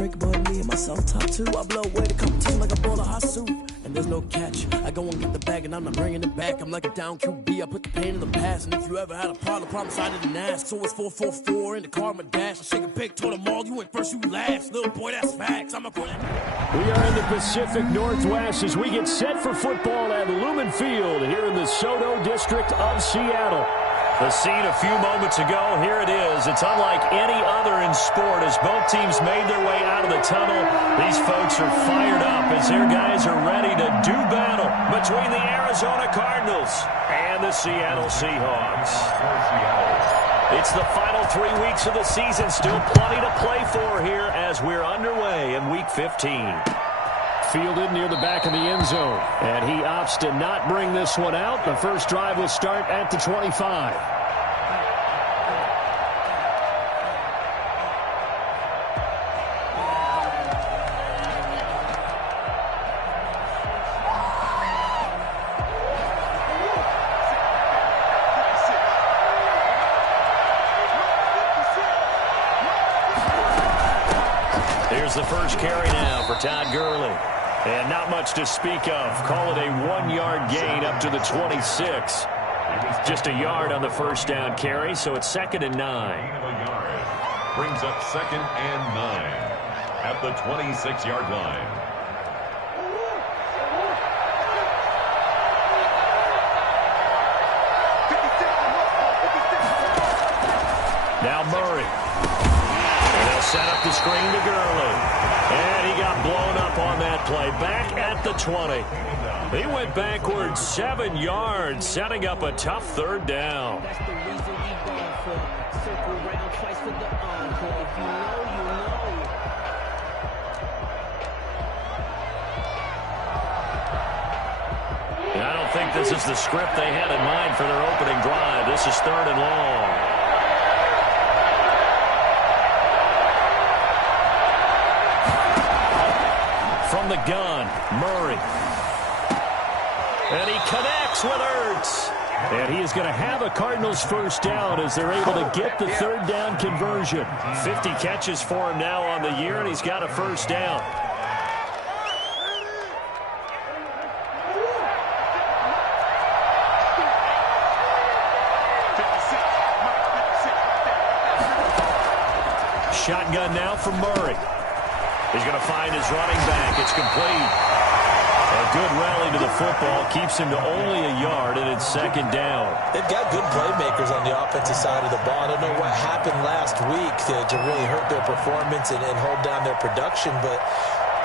unbreakable in me and myself top two. I blow away the competition like a bowl of hot soup. And there's no catch. I go and get the bag and I'm not bringing it back. I'm like a down QB. I put the pain in the past. And if you ever had a problem I didn't ask. So it's 444 in the car, my dash. I shake a big, told them all, you went first, you last. Little boy, that's facts. I'm a boy. We are in the Pacific Northwest as we get set for football at Lumen Field here in the Soto district of Seattle. The scene a few moments ago, here it is. It's unlike any other in sport as both teams made their way out of the tunnel. These folks are fired up as their guys are ready to do battle between the Arizona Cardinals and the Seattle Seahawks. It's the final 3 weeks of the season. Still plenty to play for here as we're underway in Week 15. Fielded near the back of the end zone. And he opts to not bring this one out. The first drive will start at the 25. Here's the first carry now for Todd Gurley. And not much to speak of. Call it a 1-yard gain up to the 26. Just a yard on the first down carry, so it's 2nd and 9. Brings up 2nd and 9 at the 26-yard line. Now Murray. And they'll set up the screen to Gurley. And he got blown up on that play. Back at the 20. He went backwards 7 yards, setting up a tough third down. That's the reason we going for. Circle around twice for the encore. If you know, you know. And I don't think this is the script they had in mind for their opening drive. This is 3rd and long. From the gun, Murray. And he connects with Ertz. And he is going to have a Cardinals first down as they're able to get the third down conversion. 50 catches for him now on the year, and he's got a first down. Shotgun now for Murray. He's going to find his running back. It's complete. A good rally to the football keeps him to only a yard, and it's 2nd down. They've got good playmakers on the offensive side of the ball. I don't know what happened last week to really hurt their performance and hold down their production, but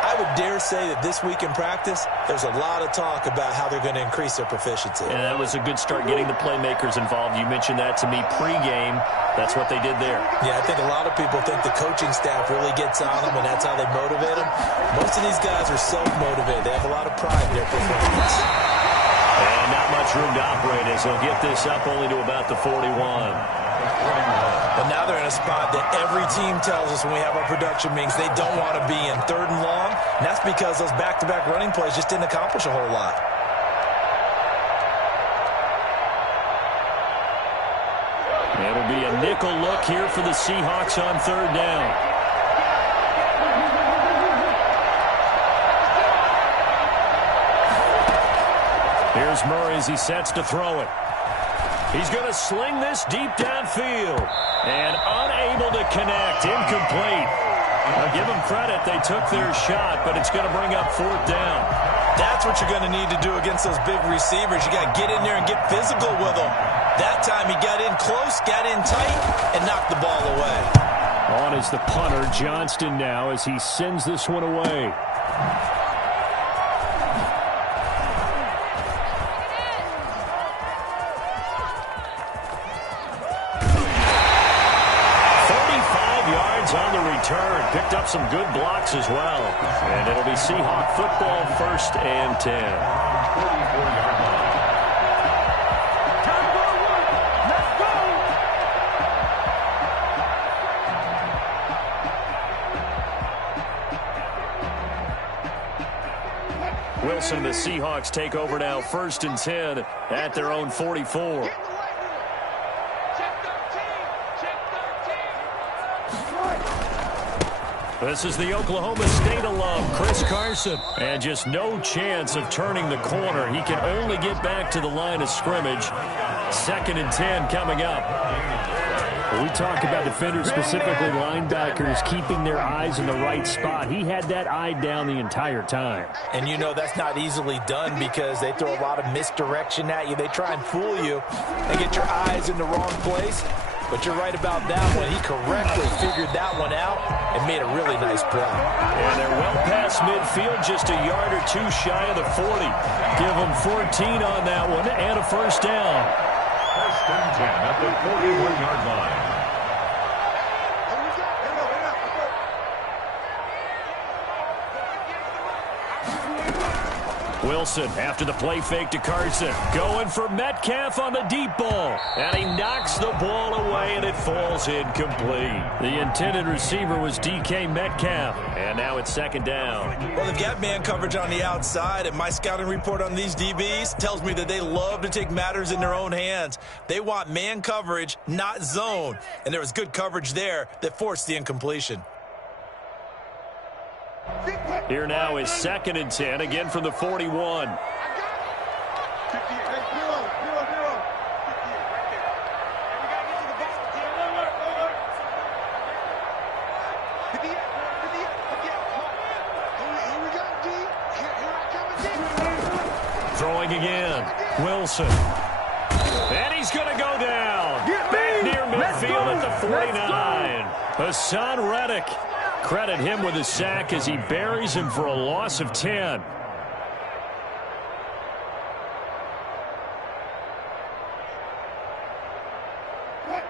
I would dare say that this week in practice, there's a lot of talk about how they're going to increase their proficiency. And that was a good start getting the playmakers involved. You mentioned that to me pregame. That's what they did there. Yeah, I think a lot of people think the coaching staff really gets on them, and that's how they motivate them. Most of these guys are self-motivated. They have a lot of pride in their performance. And not much room to operate as they'll get this up only to about the 41. But now they're in a spot that every team tells us when we have our production meetings they don't want to be in, 3rd and long. And that's because those back-to-back running plays just didn't accomplish a whole lot. It'll be a nickel look here for the Seahawks on 3rd down. Here's Murray as he sets to throw it. He's going to sling this deep downfield. And unable to connect. Incomplete. I'll give them credit. They took their shot, but it's going to bring up 4th down. That's what you're going to need to do against those big receivers. You got to get in there and get physical with them. That time he got in close, got in tight, and knocked the ball away. On is the punter, Johnston, now as he sends this one away. On the return, picked up some good blocks as well. And it'll be Seahawk football, 1st and 10. Wilson, the Seahawks take over now, 1st and 10 at their own 44. This is the Oklahoma State alum, Chris Carson. And just no chance of turning the corner. He can only get back to the line of scrimmage. 2nd and 10 coming up. We talk about defenders, specifically linebackers, keeping their eyes in the right spot. He had that eye down the entire time. And you know that's not easily done because they throw a lot of misdirection at you. They try and fool you and get your eyes in the wrong place. But you're right about that one. He correctly figured that one out and made a really nice play. And they're well past midfield, just a yard or two shy of the 40. Give them 14 on that one and a first down. 1st and 10 at the 41-yard line. Wilson, after the play fake to Carson, going for Metcalf on the deep ball. And he knocks the ball away, and it falls incomplete. The intended receiver was DK Metcalf. And now it's 2nd down. Well, they've got man coverage on the outside, and my scouting report on these DBs tells me that they love to take matters in their own hands. They want man coverage, not zone. And there was good coverage there that forced the incompletion. Here now is 2nd and 10, again from the 41. Throwing again, Wilson. And he's going to go down. Back near midfield at the 49. Hassan Reddick. Credit him with a sack as he buries him for a loss of 10.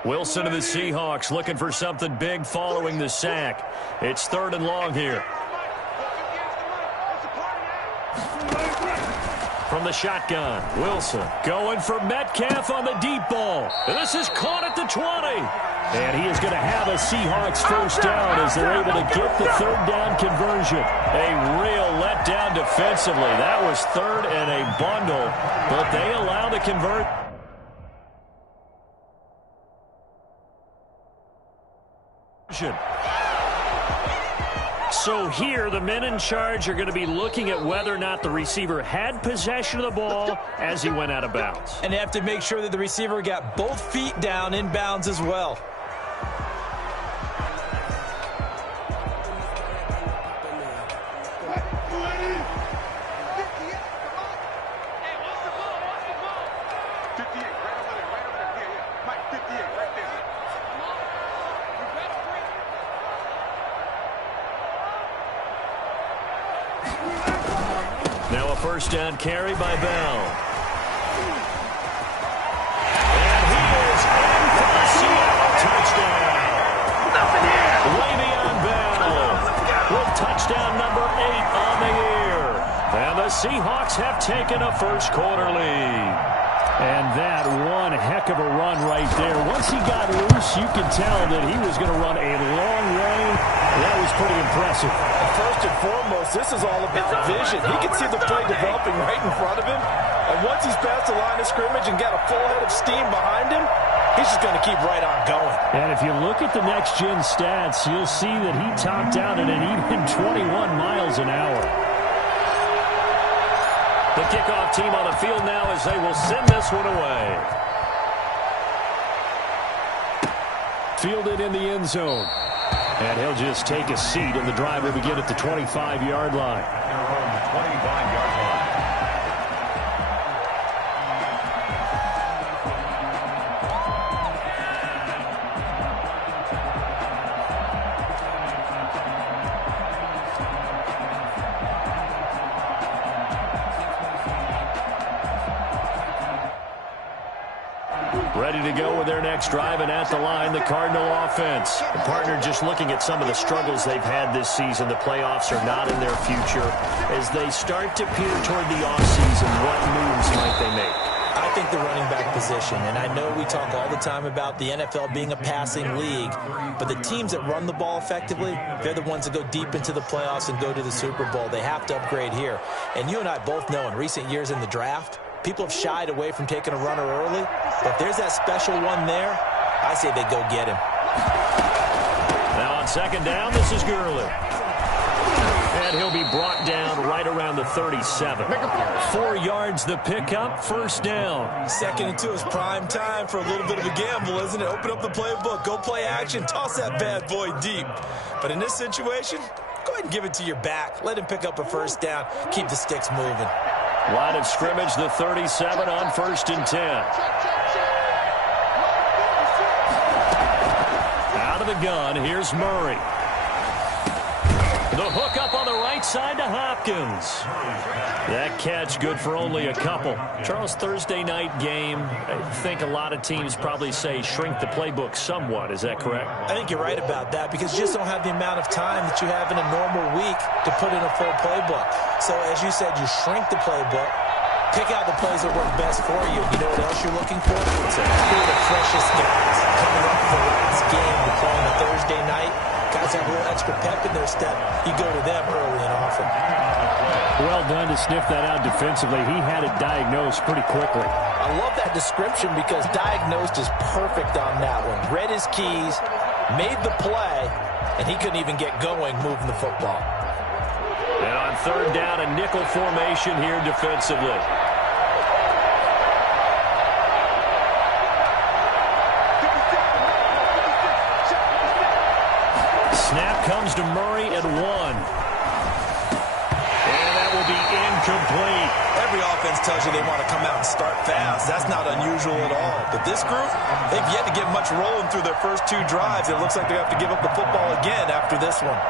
Wilson of the Seahawks looking for something big following the sack. It's 3rd and long here. From the shotgun, Wilson going for Metcalf on the deep ball. And this is caught at the 20. And he is going to have a Seahawks first down as they're able to get the 3rd down conversion. A real letdown defensively. That was 3rd and a bundle, but they allow the conversion. So here, the men in charge are going to be looking at whether or not the receiver had possession of the ball as he went out of bounds. And they have to make sure that the receiver got both feet down in bounds as well. Now a first down carry by Bell. And he is in for the Seattle touchdown. Le'Veon Bell with touchdown number 8 on the year. And the Seahawks have taken a first quarter lead. And that one heck of a run right there. Once he got loose, you could tell that he was going to run a long way. That was pretty impressive. First and foremost, this is all about vision. He can see the play developing right in front of him. And once he's past the line of scrimmage and got a full head of steam behind him, he's just going to keep right on going. And if you look at the next-gen stats, you'll see that he topped out at an even 21 miles an hour. The kickoff team on the field now as they will send this one away. Fielded in the end zone. And he'll just take a seat, and the drive will begin at the 25-yard line. 25-yard line. Ready to go with their next drive, and at the line, the Cardinal offense. The partner just looking at some of the struggles they've had this season. The playoffs are not in their future. As they start to peer toward the offseason, what moves might they make? I think the running back position, and I know we talk all the time about the NFL being a passing league, but the teams that run the ball effectively, they're the ones that go deep into the playoffs and go to the Super Bowl. They have to upgrade here. And you and I both know in recent years in the draft, people have shied away from taking a runner early, but if there's that special one there, I say they go get him. Now on On second down, this is Gurley. And he'll be brought down right around the 37. 4 yards the pickup, first down. 2nd and 2 is prime time for a little bit of a gamble, isn't it? Open up the playbook, go play action, toss that bad boy deep. But in this situation, go ahead and give it to your back. Let him pick up a first down. Keep the sticks moving. Line of scrimmage, the 37 on 1st and 10. Out of the gun, here's Murray. The hook up on the right side to Hopkins. That catch good for only a couple. Charles, Thursday night game, I think a lot of teams probably say shrink the playbook somewhat. Is that correct? I think you're right about that because you just don't have the amount of time that you have in a normal week to put in a full playbook. So as you said, you shrink the playbook, pick out the plays that work best for you. You know what else you're looking for? It's who are the freshest guys coming up for the last game to play on a Thursday night. Guys have a little extra pep in their step. You go to them early and often. Well done to sniff that out defensively. He had it diagnosed pretty quickly. I love that description because diagnosed is perfect on that one. Read his keys, made the play, and he couldn't even get going moving the football. And on 3rd down, a nickel formation here defensively. Snap comes to Murray at 1. And that will be incomplete. Every offense tells you they want to come out and start fast. That's not unusual at all. But this group, they've yet to get much rolling through their first 2 drives. It looks like they have to give up the football again after this one.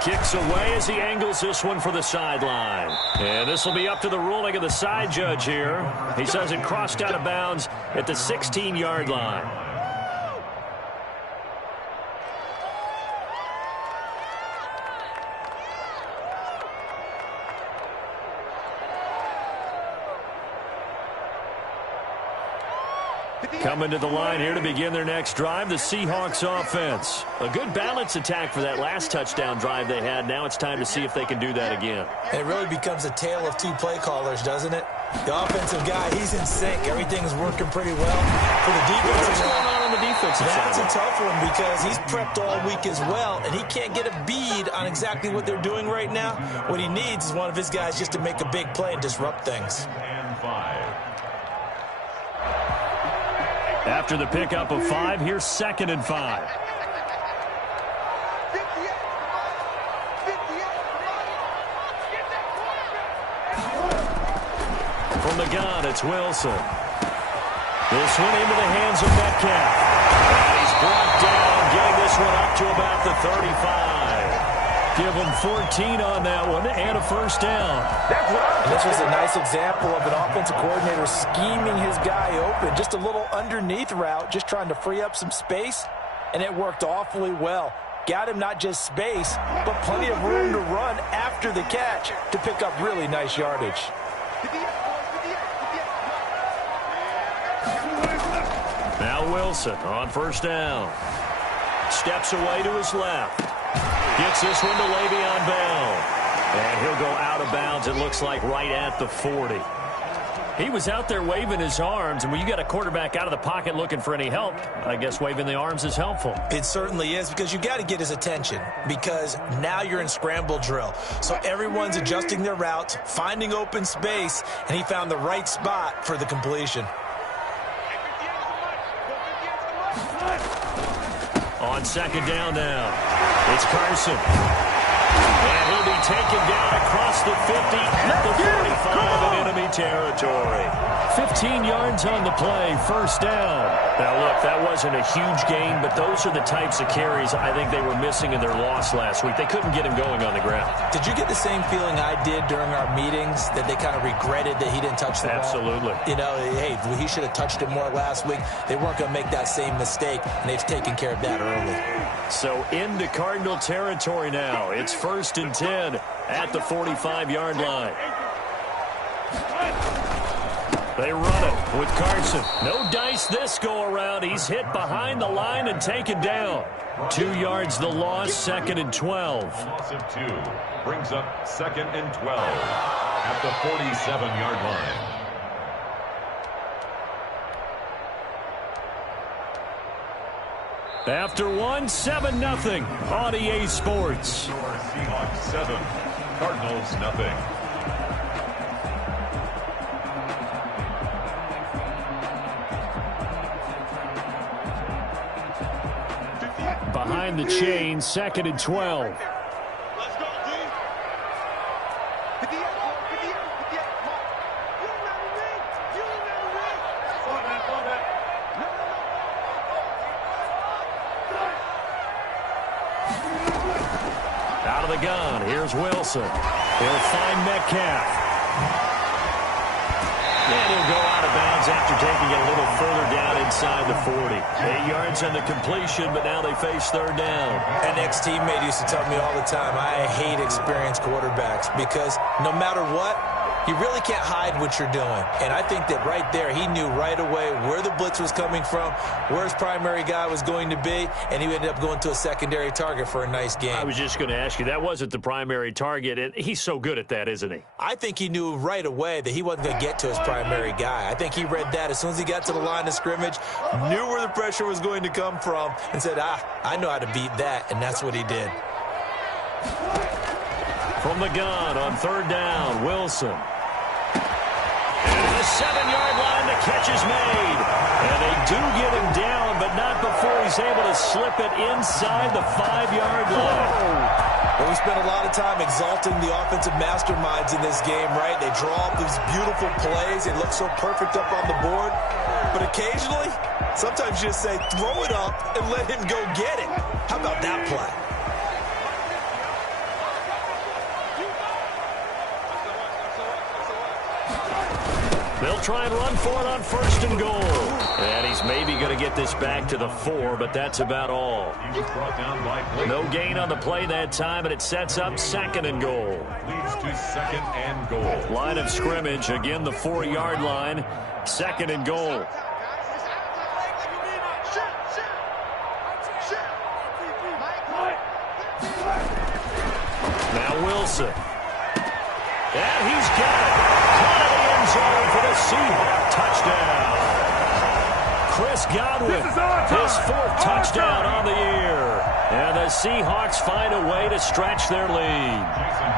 Kicks away as he angles this one for the sideline. And this will be up to the ruling of the side judge here. He says it crossed out of bounds at the 16-yard line. Coming to the line here to begin their next drive, the Seahawks offense. A good balance attack for that last touchdown drive they had. Now it's time to see if they can do that again. It really becomes a tale of 2 play callers, doesn't it? The offensive guy, he's in sync. Everything's working pretty well. For the defensive What's going on the defensive side? That's a tough one because he's prepped all week as well, and he can't get a bead on exactly what they're doing right now. What he needs is one of his guys just to make a big play and disrupt things. And 5. After the pickup of 5, here's 2nd and 5. From the gun, it's Wilson. This one into the hands of Metcalf. And he's brought down, getting this one up to about the 35. Give him 14 on that one and a first down. And this was a nice example of an offensive coordinator scheming his guy open. Just a little underneath route, just trying to free up some space, and it worked awfully well. Got him not just space, but plenty of room to run after the catch to pick up really nice yardage. Now Wilson on first down. Steps away to his left. Gets this one to Le'Veon Bell. And he'll go out of bounds, it looks like, right at the 40. He was out there waving his arms, and when you got a quarterback out of the pocket looking for any help, I guess waving the arms is helpful. It certainly is, because you got to get his attention, because now you're in scramble drill. So everyone's adjusting their routes, finding open space, and he found the right spot for the completion. On 2nd down now, it's Carson. And he'll be taken down across the 50 at the 45 of enemy territory. 15 yards on the play, first down. Now, look, that wasn't a huge gain, but those are the types of carries I think they were missing in their loss last week. They couldn't get him going on the ground. Did you get the same feeling I did during our meetings, that they kind of regretted that he didn't touch the ball? Absolutely. You know, hey, he should have touched it more last week. They weren't going to make that same mistake, and they've taken care of that early. So into Cardinal territory now. It's 1st and 10 at the 45-yard line. They run it with Carson. No dice this go-around. He's hit behind the line and taken down. 2 yards the loss, 2nd and 12. Loss of 2 brings up 2nd and 12 at the 47-yard line. After one, 7-0 on EA Sports. Seahawks 7, Cardinals nothing. Behind the chain, 2nd and 12. Out of the gun, here's Wilson. He'll find Metcalf. And he'll go out of bounds after taking it a little further down inside the 40. 8 yards on the completion, but now they face 3rd down. An ex-teammate used to tell me all the time, I hate experienced quarterbacks because no matter what, you really can't hide what you're doing. And I think that right there, he knew right away where the blitz was coming from, where his primary guy was going to be, and he ended up going to a secondary target for a nice game. I was just going to ask you, that wasn't the primary target, and he's so good at that, isn't he? I think he knew right away that he wasn't going to get to his primary guy. I think he read that as soon as he got to the line of scrimmage, knew where the pressure was going to come from, and said, I know how to beat that, and that's what he did. From the gun on 3rd down, Wilson. The 7-yard line, the catch is made. And they do get him down, but not before he's able to slip it inside the 5-yard line. Well, we spent a lot of time exalting the offensive masterminds in this game, right? They draw up these beautiful plays. They look so perfect up on the board. But occasionally, sometimes you just say, throw it up and let him go get it. How about that play? They'll try and run for it on 1st and goal. And he's maybe going to get this back to the 4, but that's about all. He was brought down by Blake. No gain on the play that time, and it sets up 2nd and goal. Leads to 2nd and goal. Line of scrimmage, again the 4-yard line, 2nd and goal. Now Wilson. And he's got it. Zone for the Seahawks touchdown. Chris Godwin, his 4th touchdown on the year. And the Seahawks find a way to stretch their lead.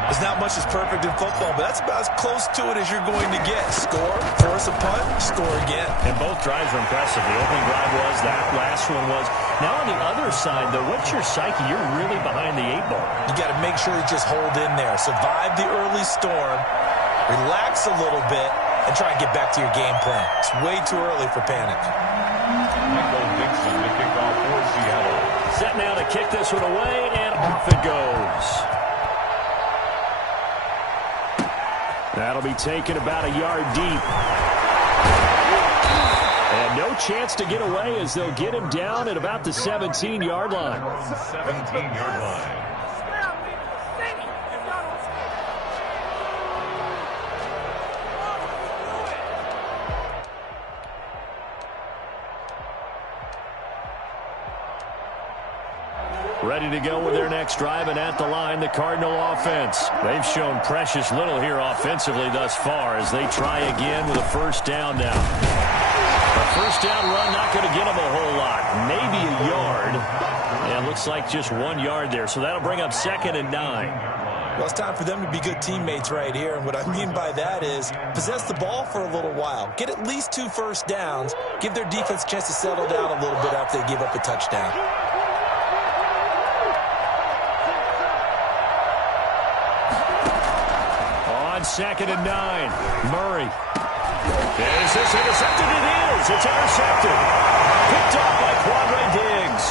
There's not much that's perfect in football, but that's about as close to it as you're going to get. Score, force a punt, score again. And both drives were impressive. The opening drive was, that last one was. Now on the other side, though, what's your psyche? You're really behind the 8 ball. You got to make sure you just hold in there. Survive the early storm. Relax a little bit and try and get back to your game plan. It's way too early for panic. Michael Dixon to kick off for Seattle. Set now to kick this one away, and off it goes. That'll be taken about a yard deep. And no chance to get away as they'll get him down at about the 17-yard line. 17-yard line. Ready to go with their next drive, and at the line, the Cardinal offense. They've shown precious little here offensively thus far as they try again with a 1st down now. A 1st down run not going to get them a whole lot. Maybe a yard. And looks like just 1 yard there. So that'll bring up 2nd and 9. Well, it's time for them to be good teammates right here. And what I mean by that is possess the ball for a little while. Get at least 2 first downs. Give their defense a chance to settle down a little bit after they give up a touchdown. On 2nd and 9, Murray. Is this intercepted? It is. It's intercepted. Picked up by Quandre Diggs.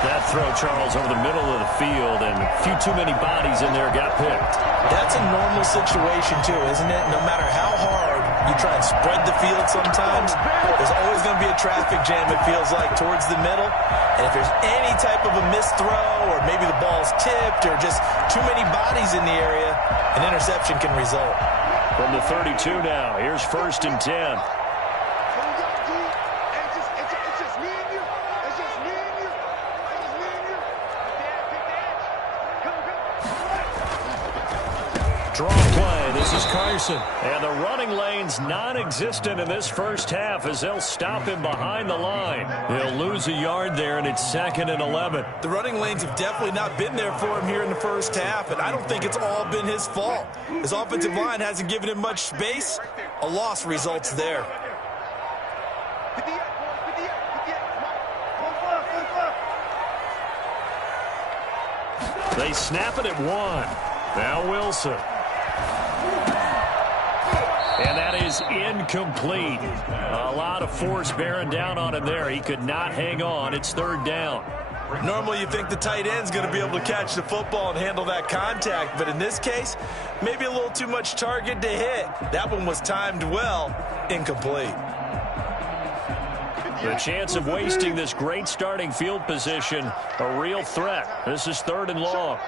That throw, Charles, over the middle of the field, and a few too many bodies in there got picked. That's a normal situation, too, isn't it? No matter how hard you try and spread the field sometimes, there's always going to be a traffic jam, it feels like, towards the middle. And if there's any type of a missed throw, or maybe the ball's tipped, or just too many bodies in the area, an interception can result. From the 32 now, here's 1st and 10. Strong play. This is Carson. And the running lane's non-existent in this first half as they'll stop him behind the line. He'll lose a yard there, and it's 2nd and 11. The running lanes have definitely not been there for him here in the first half, and I don't think it's all been his fault. His offensive line hasn't given him much space. A loss results there. They snap it at 1. Now Wilson. And that is incomplete. A lot of force bearing down on him there. He could not hang on. It's 3rd down. Normally you think the tight end's going to be able to catch the football and handle that contact, but in this case, maybe a little too much target to hit. That one was timed well. Incomplete. The chance of wasting this great starting field position, a real threat. This is 3rd and long.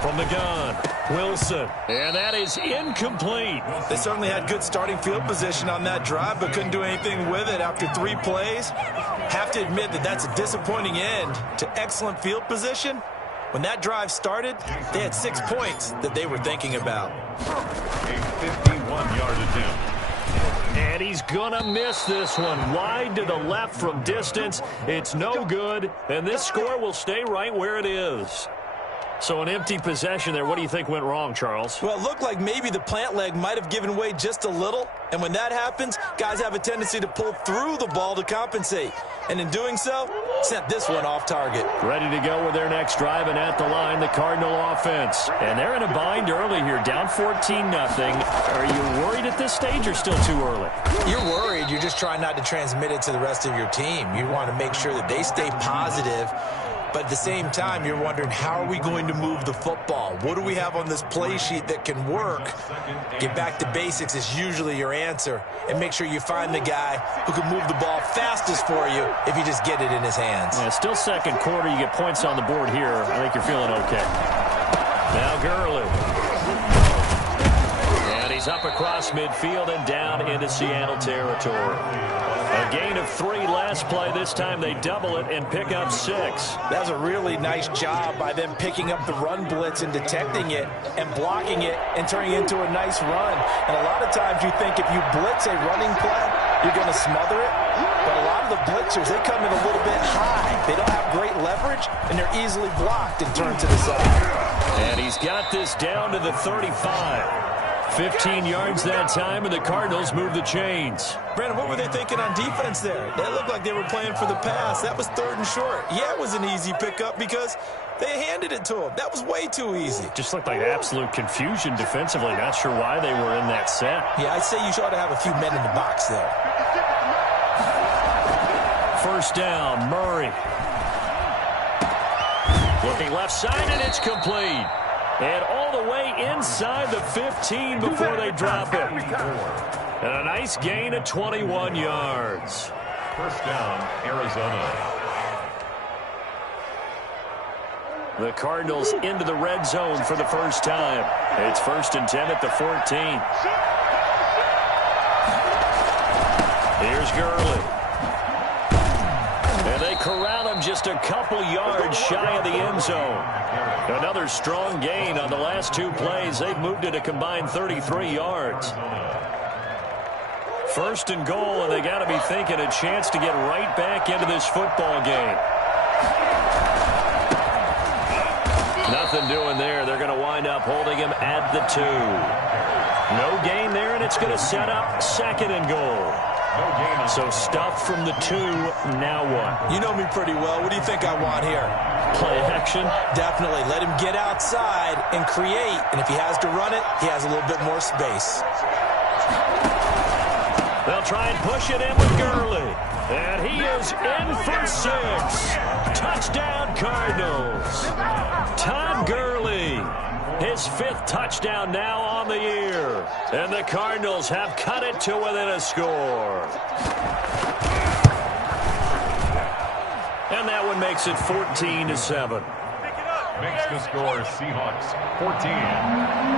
From the gun, Wilson. And that is incomplete. They certainly had good starting field position on that drive, but couldn't do anything with it after 3 plays. Have to admit that that's a disappointing end to excellent field position. When that drive started, they had 6 points that they were thinking about. A 51-yard attempt. And he's gonna miss this one. Wide to the left from distance. It's no good, and this score will stay right where it is. So an empty possession there. What do you think went wrong, Charles? Well, it looked like maybe the plant leg might have given way just a little. And when that happens, guys have a tendency to pull through the ball to compensate. And in doing so, sent this one off target. Ready to go with their next drive, and at the line, the Cardinal offense. And they're in a bind early here, down 14-0. Are you worried at this stage or still too early? You're worried. You're just trying not to transmit it to the rest of your team. You want to make sure that they stay positive. But at the same time, you're wondering, how are we going to move the football? What do we have on this play sheet that can work? Get back to basics is usually your answer. And make sure you find the guy who can move the ball fastest for you if you just get it in his hands. Yeah, still second quarter. You get points on the board here. I think you're feeling okay. Now Gurley. And he's up across midfield and down into Seattle territory. A gain of 3 last play. This time they double it and pick up 6. That was a really nice job by them picking up the run blitz and detecting it and blocking it and turning it into a nice run. And a lot of times you think if you blitz a running play, you're going to smother it. But a lot of the blitzers, they come in a little bit high. They don't have great leverage, and they're easily blocked and turned to the side. And he's got this down to the 35. 15 yards that time, and the Cardinals move the chains. Brandon, what were they thinking on defense there? They looked like they were playing for the pass. That was 3rd and short. Yeah, it was an easy pickup because they handed it to them. That was way too easy. Just looked like absolute confusion defensively. Not sure why they were in that set. Yeah, I'd say you ought to have a few men in the box there. First down, Murray. Looking left side, and it's complete. And all the way inside the 15 before they drop it. And a nice gain of 21 yards. First down, Arizona. The Cardinals into the red zone for the first time. It's 1st and 10 at the 14. Here's Gurley. And they corral him just a couple yards shy of the end zone. Another strong gain on the last 2 plays. They've moved it a combined 33 yards. 1st and goal, and they got to be thinking a chance to get right back into this football game. Nothing doing there. They're going to wind up holding him at the 2. No gain there, and it's going to set up 2nd and goal. So stuff from the 2, now what? You know me pretty well. What do you think I want here? Play action? Definitely. Let him get outside and create. And if he has to run it, he has a little bit more space. They'll try and push it in with Gurley. And he is in for 6. Touchdown, Cardinals. Todd Gurley. His 5th touchdown now on the year. And the Cardinals have cut it to within a score. And that one makes it 14-7. Makes the score Seahawks 14,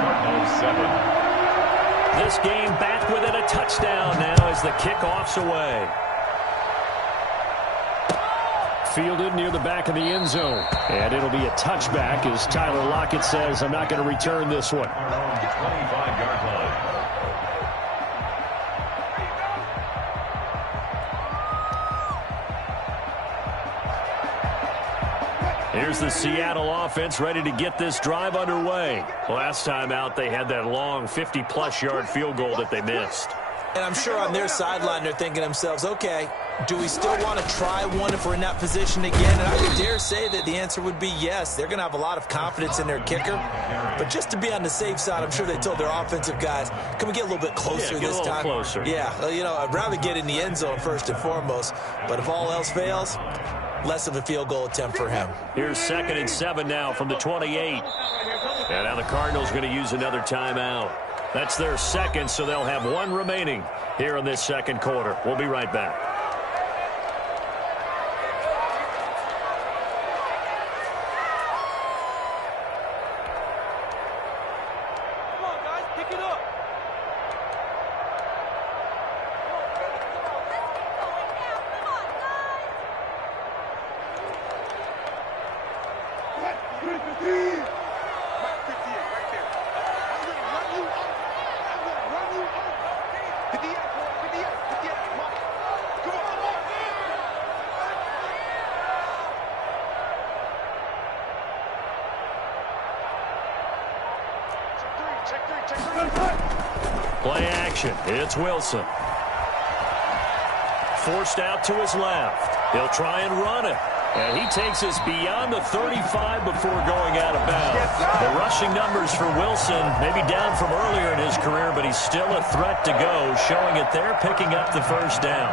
Cardinals 7. This game back within a touchdown now as the kickoff's away. Fielded near the back of the end zone. And it'll be a touchback as Tyler Lockett says, I'm not going to return this one. 25-yard line. Here's the Seattle offense ready to get this drive underway. Last time out, they had that long 50-plus yard field goal that they missed. And I'm sure on their sideline they're thinking to themselves, okay, do we still want to try one if we're in that position again? And I would dare say that the answer would be yes. They're going to have a lot of confidence in their kicker. But just to be on the safe side, I'm sure they told their offensive guys, can we get a little bit closer this time? Closer. Yeah, you know, I'd rather get in the end zone first and foremost. But if all else fails, less of a field goal attempt for him. Here's 2nd and 7 now from the 28. And now the Cardinals going to use another timeout. That's their second, so they'll have one remaining here in this second quarter. We'll be right back. Play action. It's Wilson. Forced out to his left. He'll try and run it. And he takes us beyond the 35 before going out of bounds. The rushing numbers for Wilson maybe down from earlier in his career, but he's still a threat to go, showing it there, picking up the first down.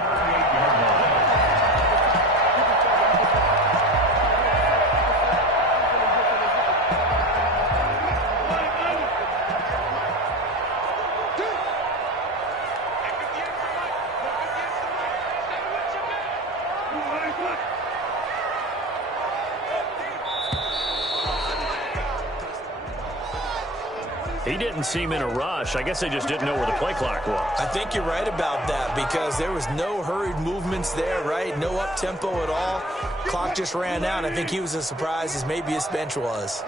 He didn't seem in a rush. I guess they just didn't know where the play clock was. I think you're right about that because there was no hurried movements there, right? No up-tempo at all. Clock just ran out. I think he was as surprised as maybe his bench was.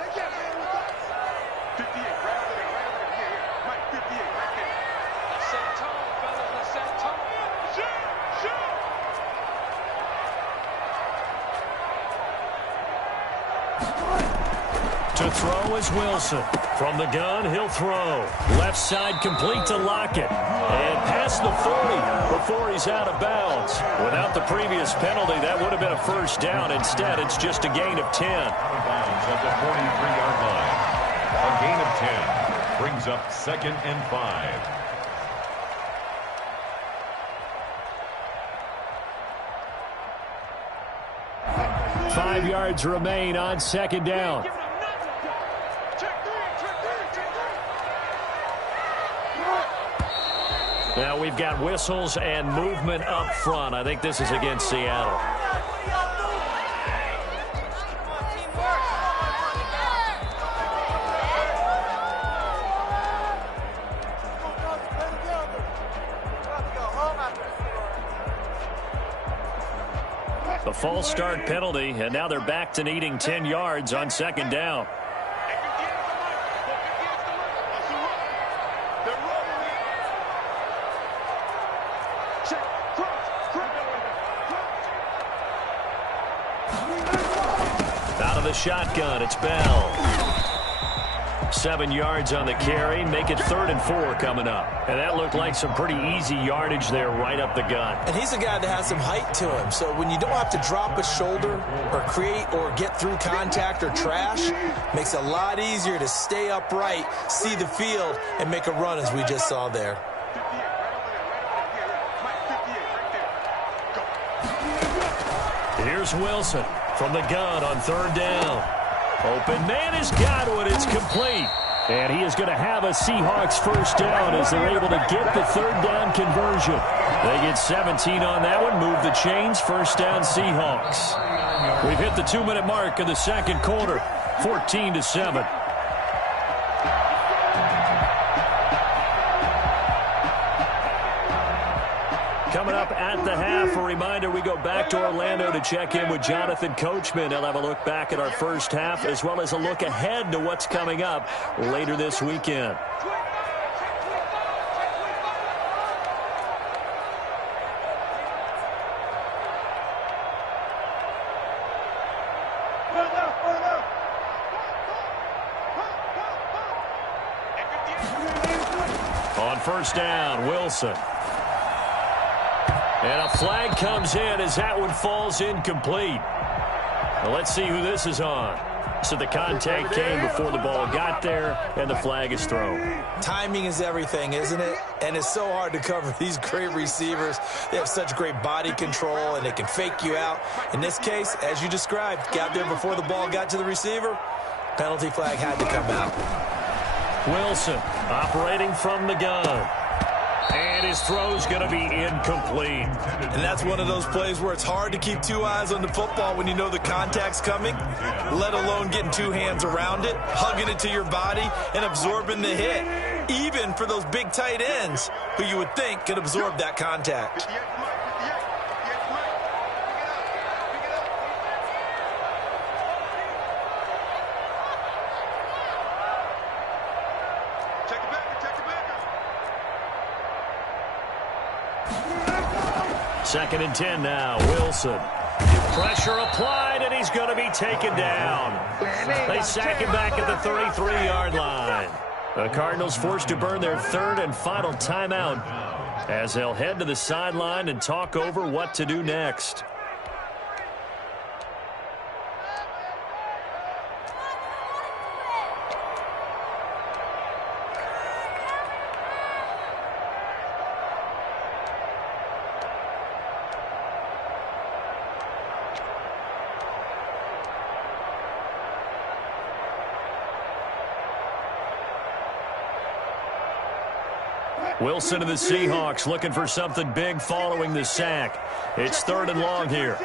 To throw is Wilson. From the gun, he'll throw. Left side complete to Lockett. And past the 40 before he's out of bounds. Without the previous penalty, that would have been a first down. Instead, it's just a gain of 10. At the 43-yard line. A gain of 10 brings up 2nd and 5. Five yards remain on 2nd down. Now we've got whistles and movement up front. I think this is against Seattle. The false start penalty, and now they're back to needing 10 yards on 2nd down. Out of the shotgun, it's Bell. 7 yards on the carry. Make it 3rd and 4 coming up. And that looked like some pretty easy yardage there right up the gut. And he's a guy that has some height to him. So when you don't have to drop a shoulder or create or get through contact or trash, makes it a lot easier to stay upright, see the field, and make a run as we just saw there. Here's Wilson from the gun on 3rd down. Open man has got it. It's complete. And he is going to have a Seahawks first down as they're able to get the 3rd down conversion. They get 17 on that one. Move the chains. First down Seahawks. We've hit the 2-minute mark of the second quarter. 14-7. Coming up at the half, a reminder, we go back to Orlando to check in with Jonathan Coachman. He'll have a look back at our first half as well as a look ahead to what's coming up later this weekend. On first down, Wilson. And a flag comes in as that one falls incomplete. Well, let's see who this is on. So the contact came before the ball got there, and the flag is thrown. Timing is everything, isn't it? And it's so hard to cover these great receivers. They have such great body control, and they can fake you out. In this case, as you described, got there before the ball got to the receiver. Penalty flag had to come out. Wilson operating from the gun. And his throw's going to be incomplete. And that's one of those plays where it's hard to keep two eyes on the football when you know the contact's coming, let alone getting two hands around it, hugging it to your body, and absorbing the hit, even for those big tight ends who you would think could absorb that contact. Second and 10 now, Wilson. Pressure applied, and he's going to be taken down. They sack him back at the 33-yard line. The Cardinals forced to burn their third and final timeout as they'll head to the sideline and talk over what to do next. Wilson of the Seahawks looking for something big following the sack. It's third and long here.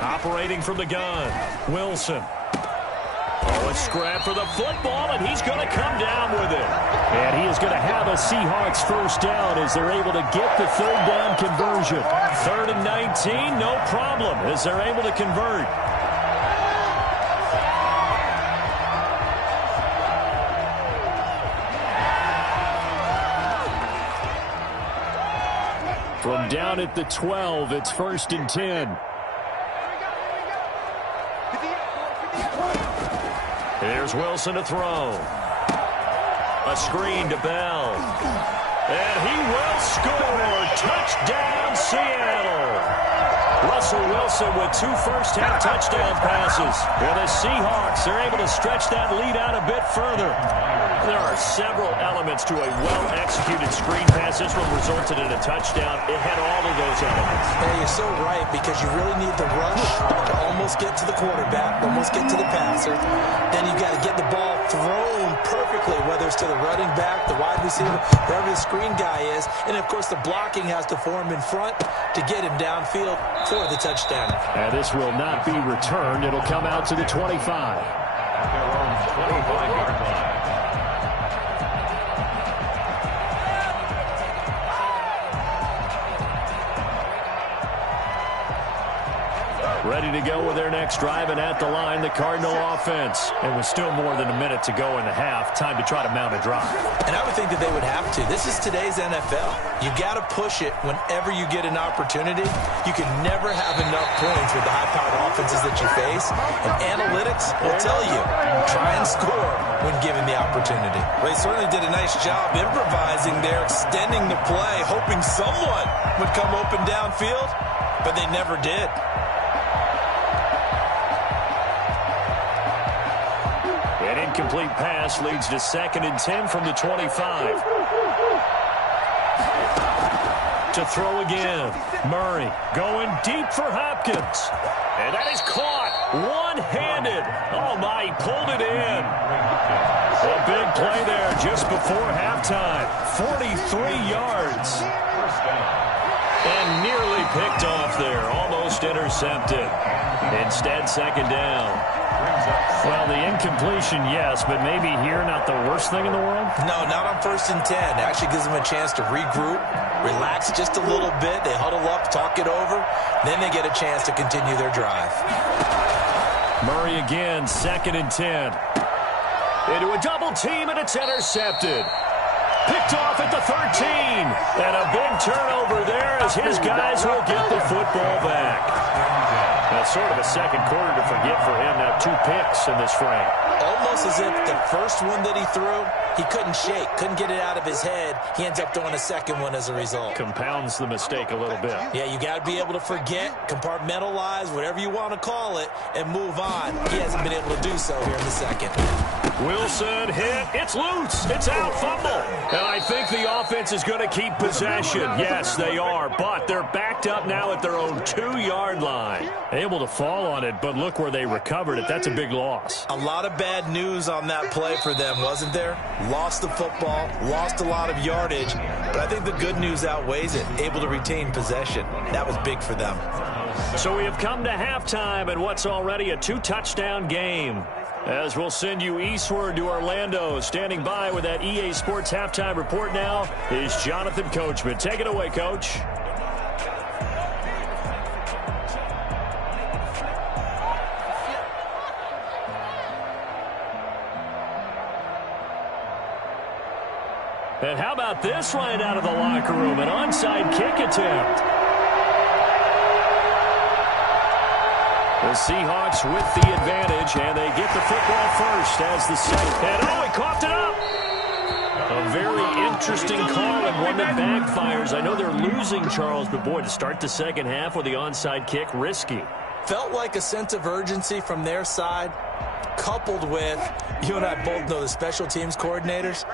Operating from the gun, Wilson. Oh, a scrap for the football, and he's going to come down with it. And he is going to have a Seahawks first down as they're able to get the third down conversion. Third and 19, no problem as they're able to convert. From down at the 12, it's first and 10. Here's Wilson to throw. A screen to Bell. And he will score. Touchdown, Seattle. Russell Wilson with two first-half touchdown passes. And the Seahawks are able to stretch that lead out a bit further. There are several elements to a well-executed screen pass. This one resulted in a touchdown. It had all of those elements. Hey, you're so right, because you really need the rush to almost get to the quarterback, almost get to the passer. Then you've got to get the ball thrown perfectly, whether it's to the running back, the wide receiver, wherever the screen guy is. And, of course, the blocking has to form in front to get him downfield for the touchdown. And this will not be returned. It'll come out to the 25. At their own 25-yard line. Ready to go with their next drive, and at the line, the Cardinal offense. And with still more than a minute to go in the half, time to try to mount a drive. And I would think that they would have to. This is today's NFL. You got to push it whenever you get an opportunity. You can never have enough points with the high-powered offenses that you face. And analytics will tell you, try and score when given the opportunity. They certainly did a nice job improvising there, extending the play, hoping someone would come open downfield, but they never did. An incomplete pass leads to second and 10 from the 25. To throw again. Murray going deep for Hopkins. And that is caught one-handed. Oh, my, he pulled it in. A big play there just before halftime. 43 yards. And nearly picked off there. Almost intercepted. Instead, second down. Well, the incompletion, yes, but maybe here not the worst thing in the world? No, not on 1st and 10. It actually gives them a chance to regroup, relax just a little bit. They huddle up, talk it over. Then they get a chance to continue their drive. Murray again, 2nd and 10. Into a double team, and it's intercepted. Picked off at the 13. And a big turnover there as his guys will get the football back. That's sort of a second quarter to forget for him. Now 2 picks in this frame. Almost as if the first one that he threw, he couldn't shake, couldn't get it out of his head. He ends up throwing a second one as a result. Compounds the mistake a little bit. Yeah, you got to be able to forget, compartmentalize, whatever you want to call it, and move on. He hasn't been able to do so here in the second. Wilson hit. It's loose. It's out. Fumble. And I think the offense is going to keep possession. Yes, they are. But they're backed up now at their own 2-yard line. Able to fall on it, but look where they recovered it. That's a big loss. A lot of bad news on that play for them, wasn't there? Lost the football, lost a lot of yardage. But I think the good news outweighs it. Able to retain possession. That was big for them. So we have come to halftime in what's already a 2-touchdown game. As we'll send you eastward to Orlando. Standing by with that EA Sports halftime report now is Jonathan Coachman. Take it away, Coach. And how about this right out of the locker room? An onside kick attempt. The Seahawks with the advantage, and they get the football first as the second. And oh, he coughed it up. A very interesting call and one that backfires. I know they're losing, Charles, but boy, to start the second half with the onside kick, risky. Felt like a sense of urgency from their side, coupled with, you and I both know the special teams coordinators.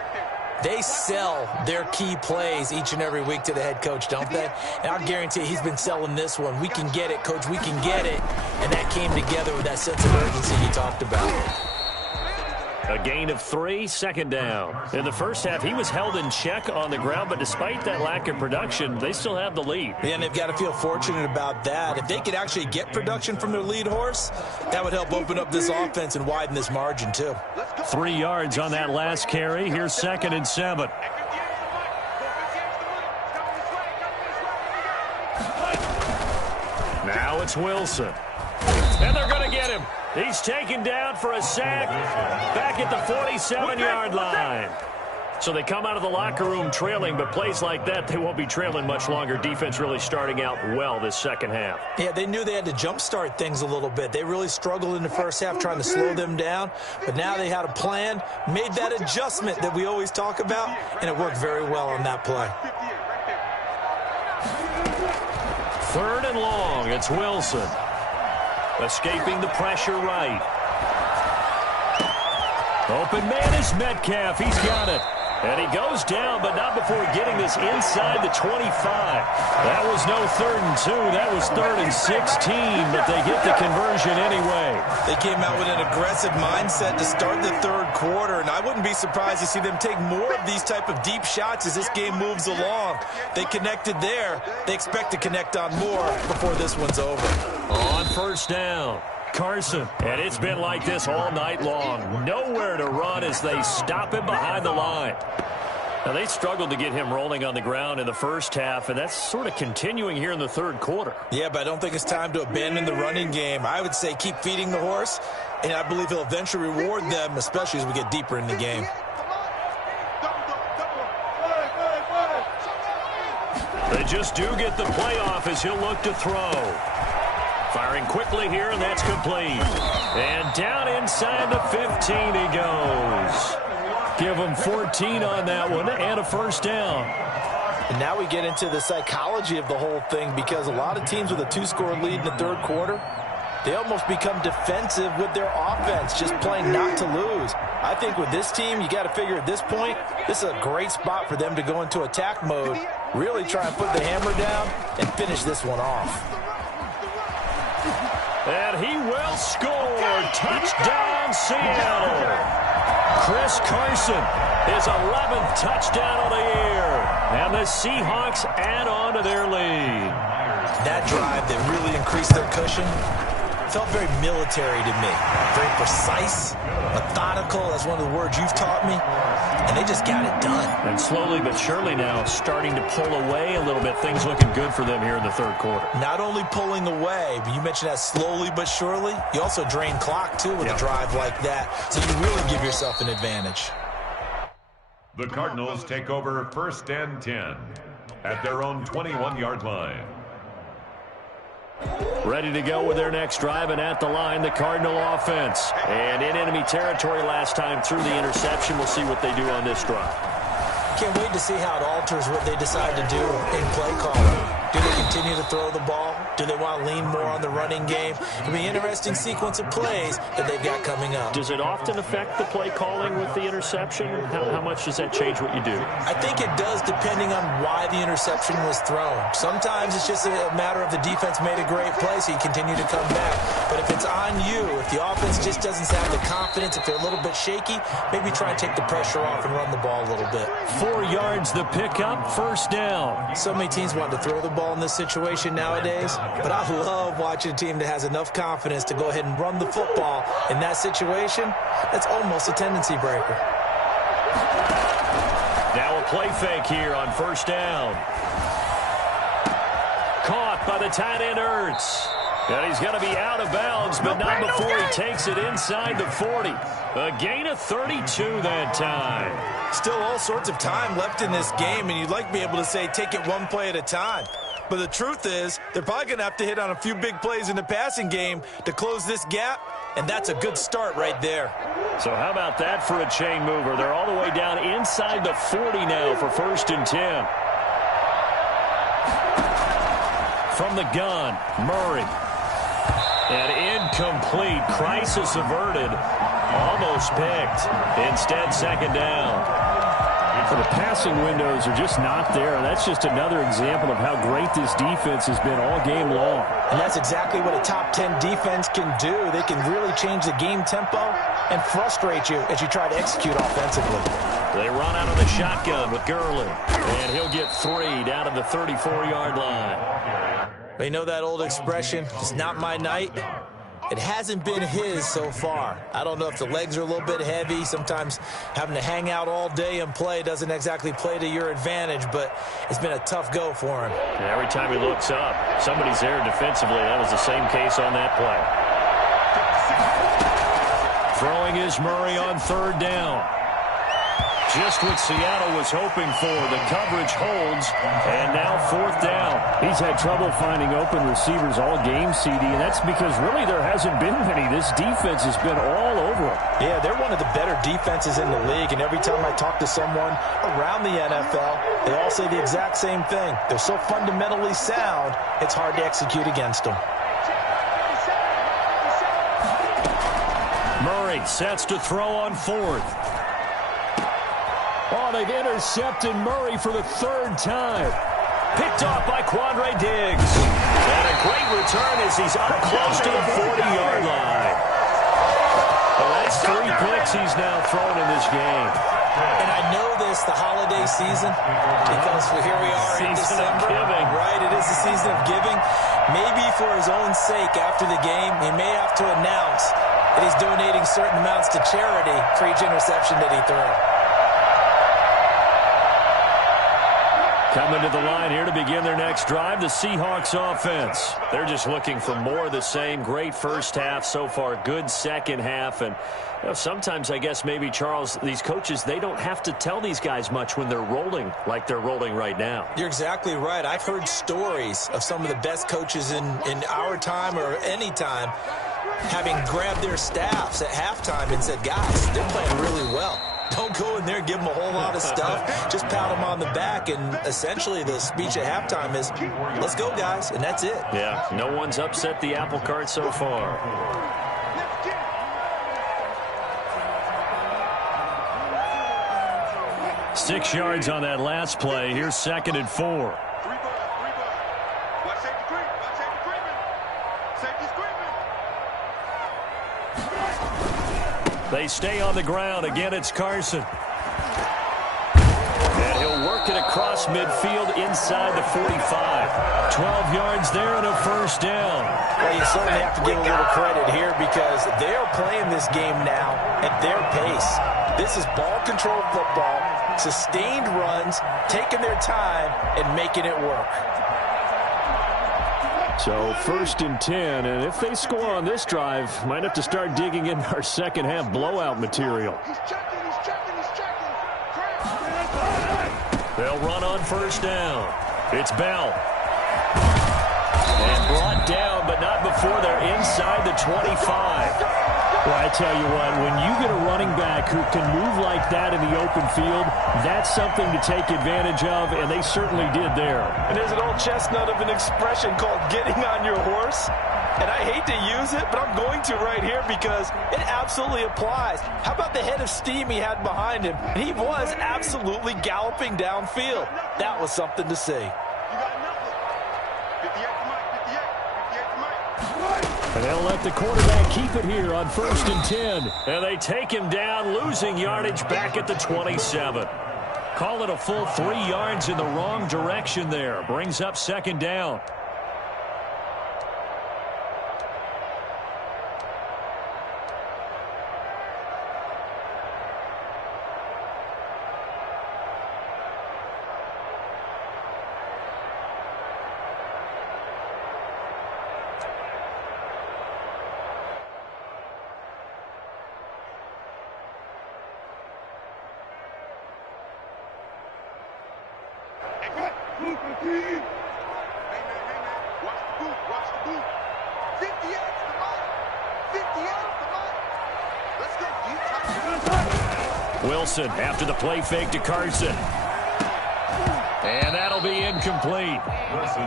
They sell their key plays each and every week to the head coach, don't they? And I guarantee he's been selling this one. We can get it, Coach. We can get it. And that came together with that sense of urgency you talked about. A gain of 3, second down. In the first half, he was held in check on the ground, but despite that lack of production, they still have the lead. Yeah, and they've got to feel fortunate about that. If they could actually get production from their lead horse, that would help open up this offense and widen this margin, too. 3 yards on that last carry. Here's 2nd and 7. Now it's Wilson. And they're going to get him. He's taken down for a sack back at the 47-yard line. So they come out of the locker room trailing, but plays like that, they won't be trailing much longer. Defense really starting out well this second half. Yeah, they knew they had to jumpstart things a little bit. They really struggled in the first half trying to slow them down, but now they had a plan, made that adjustment that we always talk about, and it worked very well on that play. 3rd and long, it's Wilson. Escaping the pressure right. Open man is Metcalf. He's got it. And he goes down, but not before getting this inside the 25. That was no 3rd and 2. That was 3rd and 16, but they get the conversion anyway. They came out with an aggressive mindset to start the third quarter, and I wouldn't be surprised to see them take more of these type of deep shots as this game moves along. They connected there. They expect to connect on more before this one's over. On 1st down, Carson. And it's been like this all night long. Nowhere to run as they stop him behind the line. Now, they struggled to get him rolling on the ground in the first half, and that's sort of continuing here in the third quarter. Yeah, but I don't think it's time to abandon the running game. I would say keep feeding the horse, and I believe he'll eventually reward them, especially as we get deeper in the game. They just do get the playoff as he'll look to throw. Firing quickly here, and that's complete. And down inside the 15 he goes. Give him 14 on that one and a 1st down. And now we get into the psychology of the whole thing, because a lot of teams with a 2-score lead in the third quarter, they almost become defensive with their offense, just playing not to lose. I think with this team, you got to figure at this point, this is a great spot for them to go into attack mode, really try and put the hammer down and finish this one off. And he will score. Touchdown, Seattle. Chris Carson, his 11th touchdown of the year. And the Seahawks add on to their lead. That drive that really increased their cushion felt very military to me. Very precise, methodical, that's one of the words you've taught me. And they just got it done. And slowly but surely now starting to pull away a little bit. Things looking good for them here in the third quarter. Not only pulling away, but you mentioned that slowly but surely. You also drain clock, too, with a drive like that. So you really give yourself an advantage. The Cardinals take over 1st and 10 at their own 21-yard line. Ready to go with their next drive, and at the line, the Cardinal offense. And in enemy territory last time through the interception. We'll see what they do on this drive. Can't wait to see how it alters what they decide to do in play calling. Do they continue to throw the ball? Do they want to lean more on the running game? It'll be an interesting sequence of plays that they've got coming up. Does it often affect the play calling with the interception? How much does that change what you do? I think it does, depending on why the interception was thrown. Sometimes it's just a matter of the defense made a great play, so you continue to come back. But if it's on you, if the offense just doesn't have the confidence, if they're a little bit shaky, maybe try and take the pressure off and run the ball a little bit. 4 yards the pickup, 1st down. So many teams want to throw the ball in this situation nowadays, but I love watching a team that has enough confidence to go ahead and run the football in that situation. That's almost a tendency breaker. Now a play fake here on 1st down. Caught by the tight end Ertz. And he's going to be out of bounds, but not before he takes it inside the 40. A gain of 32 that time. Still all sorts of time left in this game, and you'd like to be able to say take it one play at a time. But the truth is, they're probably going to have to hit on a few big plays in the passing game to close this gap, and that's a good start right there. So how about that for a chain mover? They're all the way down inside the 40 now for 1st and 10. From the gun, Murray. And incomplete. Crisis averted. Almost picked. Instead, 2nd down. For the passing windows are just not there. And that's just another example of how great this defense has been all game long. And that's exactly what a top 10 defense can do. They can really change the game tempo and frustrate you as you try to execute offensively. They run out of the shotgun with Gurley. And he'll get 3 down to the 34-yard line. They know that old expression, it's not my night. It hasn't been his so far. I don't know if the legs are a little bit heavy. Sometimes having to hang out all day and play doesn't exactly play to your advantage, but it's been a tough go for him. And every time he looks up, somebody's there defensively. That was the same case on that play. Throwing is Murray on 3rd down. Just what Seattle was hoping for. The coverage holds, and now 4th down. He's had trouble finding open receivers all game, CD, and that's because really there hasn't been many. This defense has been all over him. Yeah, they're one of the better defenses in the league, and every time I talk to someone around the NFL, they all say the exact same thing. They're so fundamentally sound, it's hard to execute against them. Murray sets to throw on 4th. Oh, they've intercepted Murray for the 3rd time. Picked off by Quandre Diggs. And a great return as he's up close to the 40-yard line. Well, that's 3 picks he's now thrown in this game. And I know this, the holiday season, because here we are in December. Right, it is the season of giving. Maybe for his own sake after the game, he may have to announce that he's donating certain amounts to charity for each interception that he threw. Coming to the line here to begin their next drive, the Seahawks offense. They're just looking for more of the same. Great first half so far, good second half. And you know, sometimes I guess maybe, Charles, these coaches, they don't have to tell these guys much when they're rolling like they're rolling right now. You're exactly right. I've heard stories of some of the best coaches in our time or any time having grabbed their staffs at halftime and said, guys, they're playing really well. Don't go in there and give them a whole lot of stuff. Just pat them on the back, and essentially the speech at halftime is, let's go, guys, and that's it. Yeah, no one's upset the apple cart so far. Six yards on that last play. Here's 2nd and 4. They stay on the ground. Again, it's Carson. And he'll work it across midfield inside the 45. 12 yards there and a first down. Well, you certainly have to give a little credit here because they are playing this game now at their pace. This is ball control football, sustained runs, taking their time, and making it work. So 1st and 10, and if they score on this drive, might have to start digging in our second half blowout material. They'll run on first down. It's Bell. And brought down, but not before they're inside the 25. Well, I tell you what, when you get a running back who can move like that in the open field, that's something to take advantage of, and they certainly did there. And there's an old chestnut of an expression called getting on your horse. And I hate to use it, but I'm going to right here because it absolutely applies. How about the head of steam he had behind him? He was absolutely galloping downfield. That was something to see. And they'll let the quarterback keep it here on 1st and 10. And they take him down, losing yardage back at the 27. Call it a full 3 yards in the wrong direction there. Brings up 2nd down. Wilson after the play fake to Carson. And that'll be incomplete.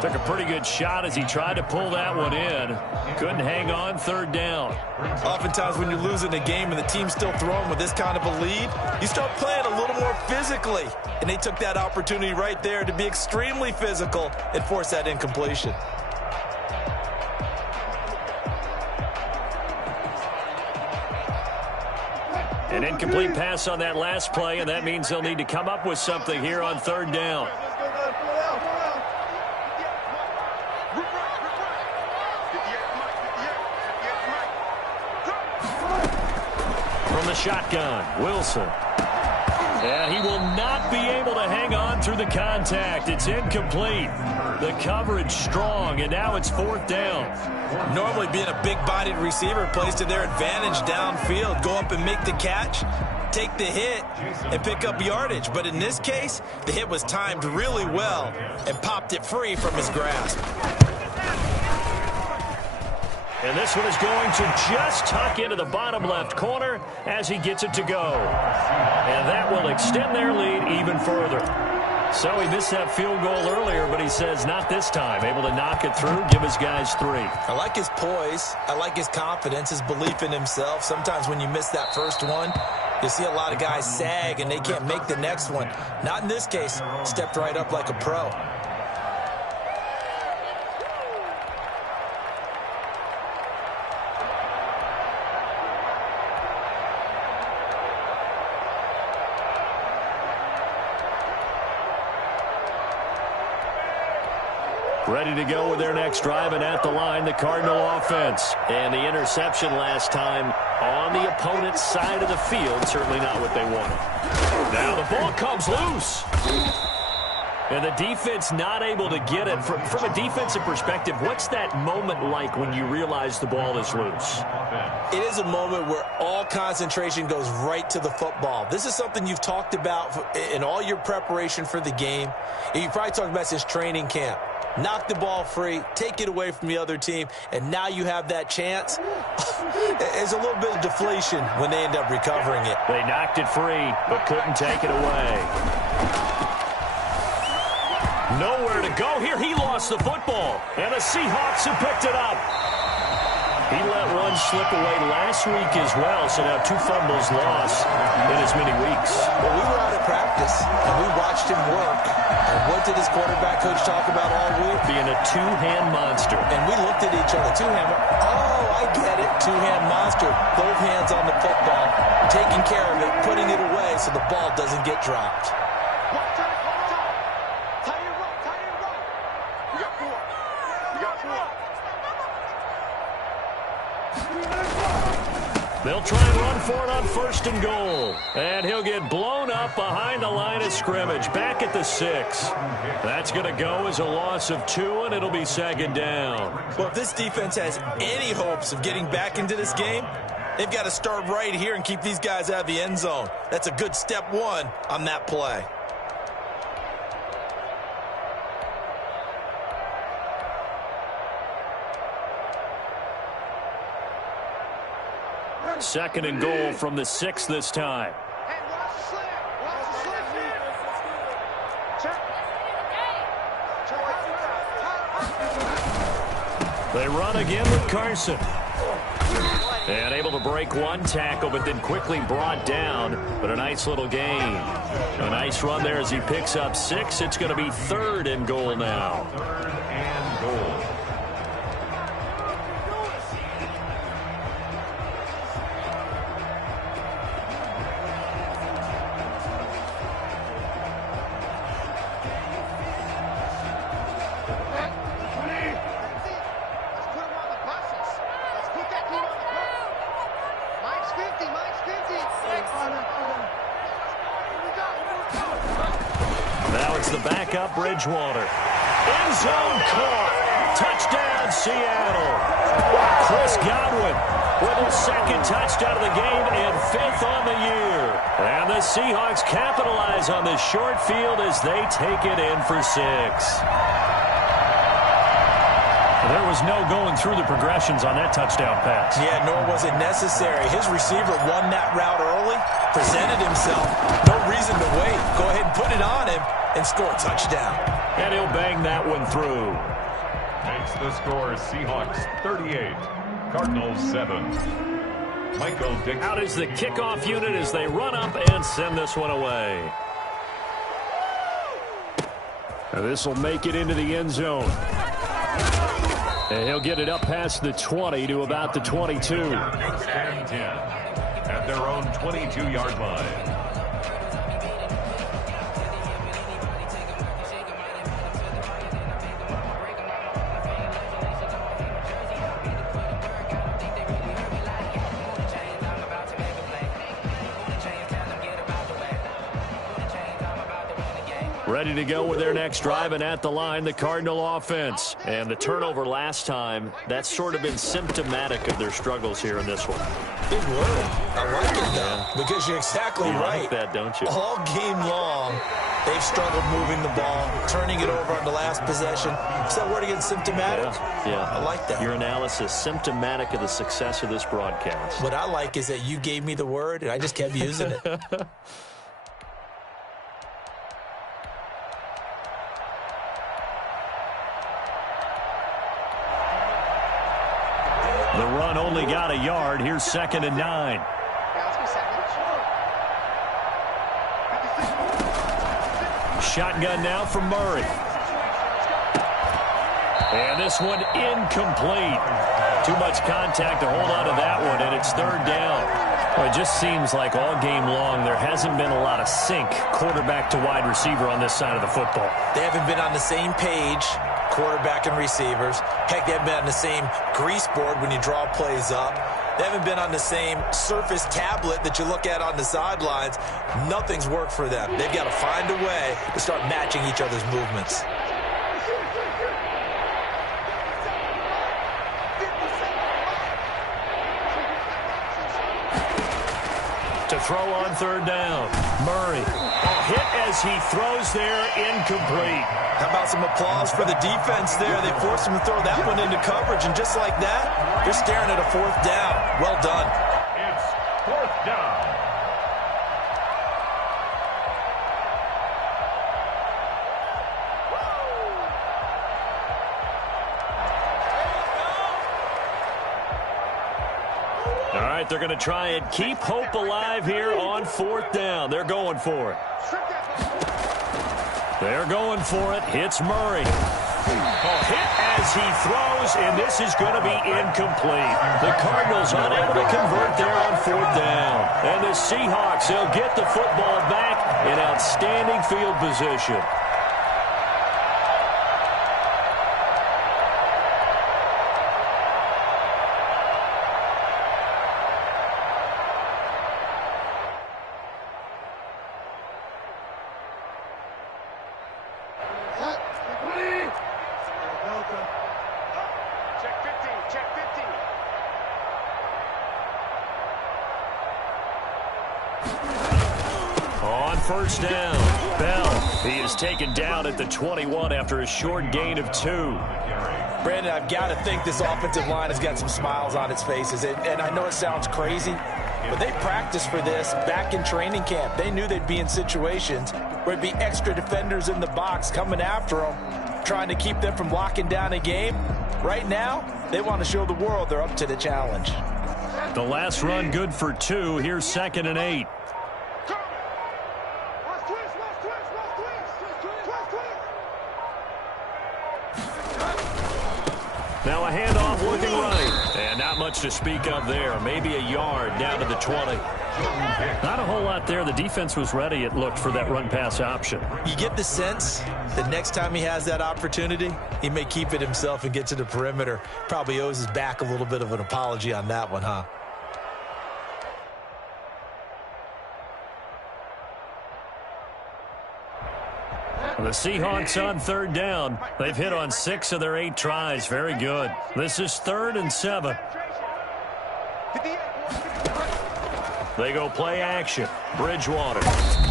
Took a pretty good shot as he tried to pull that one in. Couldn't hang on 3rd down. Oftentimes when you're losing a game and the team's still throwing with this kind of a lead, you start playing a little more physically. And they took that opportunity right there to be extremely physical and force that incompletion. An incomplete pass on that last play, and that means they'll need to come up with something here on 3rd down. From the shotgun, Wilson. And he will not be able to hang on through the contact. It's incomplete. The coverage strong, and now it's 4th down. Normally being a big-bodied receiver plays to their advantage downfield. Go up and make the catch, take the hit, and pick up yardage. But in this case, the hit was timed really well and popped it free from his grasp. And this one is going to just tuck into the bottom left corner as he gets it to go. And that will extend their lead even further. So he missed that field goal earlier, but he says not this time. Able to knock it through, give his guys 3. I like his poise. I like his confidence, his belief in himself. Sometimes when you miss that first one, you see a lot of guys sag and they can't make the next one. Not in this case. Stepped right up like a pro. Ready to go with their next drive, and at the line, the Cardinal offense. And the interception last time on the opponent's side of the field, certainly not what they wanted. Now the ball comes loose. And the defense not able to get it. From a defensive perspective, what's that moment like when you realize the ball is loose? It is a moment where all concentration goes right to the football. This is something you've talked about in all your preparation for the game. And you probably talked about since training camp. Knock the ball free, take it away from the other team, and now you have that chance. There's a little bit of deflation when they end up recovering it. They knocked it free, but couldn't take it away. Nowhere to go here. He lost the football, and the Seahawks have picked it up. He let one slip away last week as well, so now 2 fumbles lost in as many weeks. Well, we were out at practice, and we watched him work. And what did his quarterback coach talk about all week? Being a 2-hand monster. And we looked at each other. 2-hand. Oh, I get it. 2-hand monster. Both hands on the football, taking care of it, putting it away so the ball doesn't get dropped. They'll try and run for it on 1st and goal. And he'll get blown up behind the line of scrimmage, back at the 6. That's going to go as a loss of 2, and it'll be 2nd down. Well, if this defense has any hopes of getting back into this game, they've got to start right here and keep these guys out of the end zone. That's a good step 1 on that play. Second and goal from the 6 this time. They run again with Carson. And able to break one tackle, but then quickly brought down. But a nice little gain. A nice run there as he picks up 6. It's going to be 3rd and goal now. 3rd and goal. Bridgewater. End zone caught. Touchdown, Seattle. Chris Godwin with his 2nd touchdown of the game and 5th on the year. And the Seahawks capitalize on this short field as they take it in for 6. There was no going through the progressions on that touchdown pass. Yeah, nor was it necessary. His receiver won that route early, presented himself. No reason to wait. Go ahead and put it on him and score a touchdown. And he'll bang that one through. Makes the score Seahawks 38, Cardinals 7. Michael Dixon. Out is the kickoff unit as they run up and send this one away. This will make it into the end zone. And he'll get it up past the 20 to about the 22. 10 at their own 22-yard line. Ready to go with their next drive, and at the line, the Cardinal offense. And the turnover last time, that's sort of been symptomatic of their struggles here in this one. Big word. I like it, though, because you're exactly right. You like that, don't you? All game long, they've struggled moving the ball, turning it over on the last possession. Is that word again, symptomatic? Yeah. I like that. Your analysis, symptomatic of the success of this broadcast. What I like is that you gave me the word, and I just kept using it. The run only got a yard. Here's 2nd and 9. Shotgun now from Murray. And this one incomplete. Too much contact to hold on to that one, and it's 3rd down. Well, it just seems like all game long there hasn't been a lot of sync quarterback to wide receiver on this side of the football. They haven't been on the same page, quarterback and receivers. Heck, they haven't been on the same grease board when you draw plays up. They haven't been on the same surface tablet that you look at on the sidelines. Nothing's worked for them. They've got to find a way to start matching each other's movements. To throw on 3rd down. Murray. A hit as he throws there, incomplete. How about some applause for the defense there? They forced him to throw that one into coverage, and just like that, they're staring at a 4th down. Well done. It's 4th down. right, they're going to try and keep hope alive here on 4th down. They're going for it. They're going for it. Hits Murray. Hit as he throws, and this is going to be incomplete. The Cardinals unable to convert there on 4th down. And the Seahawks, they'll get the football back in outstanding field position. On 1st down, Bell. He is taken down at the 21 after a short gain of 2. Brandon, I've got to think this offensive line has got some smiles on its faces. And I know it sounds crazy, but they practiced for this back in training camp. They knew they'd be in situations where there'd be extra defenders in the box coming after them, trying to keep them from locking down a game. Right now, they want to show the world they're up to the challenge. The last run good for 2. Here's 2nd and 8. Now a handoff looking right. And not much to speak of there. Maybe a yard down to the 20. Not a whole lot there. The defense was ready, it looked, for that run-pass option. You get the sense that next time he has that opportunity, he may keep it himself and get to the perimeter. Probably owes his back a little bit of an apology on that one, huh? The Seahawks on 3rd down. They've hit on 6 of their 8 tries. Very good. This is 3rd and 7. They go play action. Bridgewater.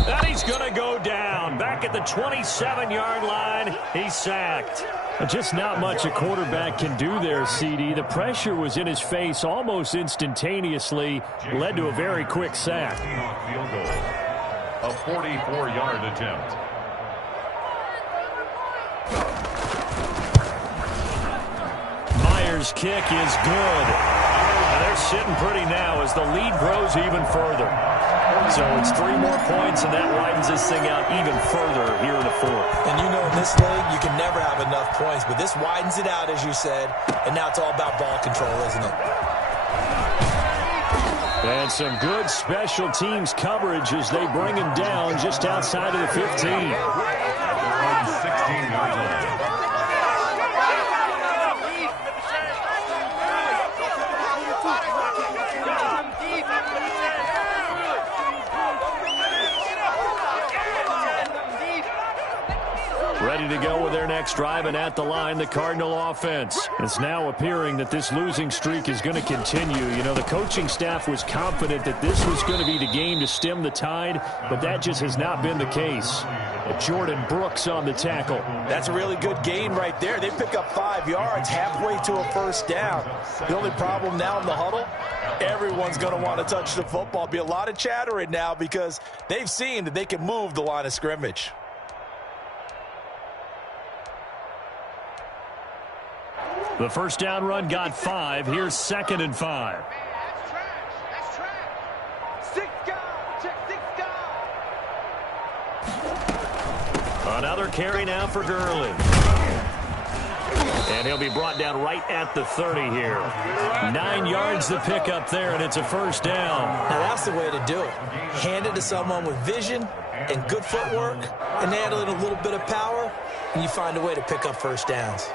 And he's going to go down. Back at the 27-yard line. He's sacked. Just not much a quarterback can do there, CD. The pressure was in his face almost instantaneously. Led to a very quick sack. Field goal. A 44-yard attempt. Myers' kick is good. And they're sitting pretty now as the lead grows even further. So it's 3 more points, and that widens this thing out even further here in the 4th. And you know, in this league, you can never have enough points, but this widens it out, as you said, and now it's all about ball control, isn't it? And some good special teams coverage as they bring him down just outside of the 15. 16 yards away. Ready to go with their next drive, and at the line, the Cardinal offense. It's now appearing that this losing streak is going to continue. You know, the coaching staff was confident that this was going to be the game to stem the tide, but that just has not been the case. Jordan Brooks on the tackle. That's a really good gain right there. They pick up 5 yards halfway to a 1st down. The only problem now in the huddle, everyone's going to want to touch the football. Be a lot of chattering now because they've seen that they can move the line of scrimmage. The 1st down run got 5. Here's 2nd and 5. Another carry now for Gurley. And he'll be brought down right at the 30 here. 9 yards to pick up there, and it's a 1st down. Now that's the way to do it. Hand it to someone with vision and good footwork, and add in a little bit of power, and you find a way to pick up 1st downs.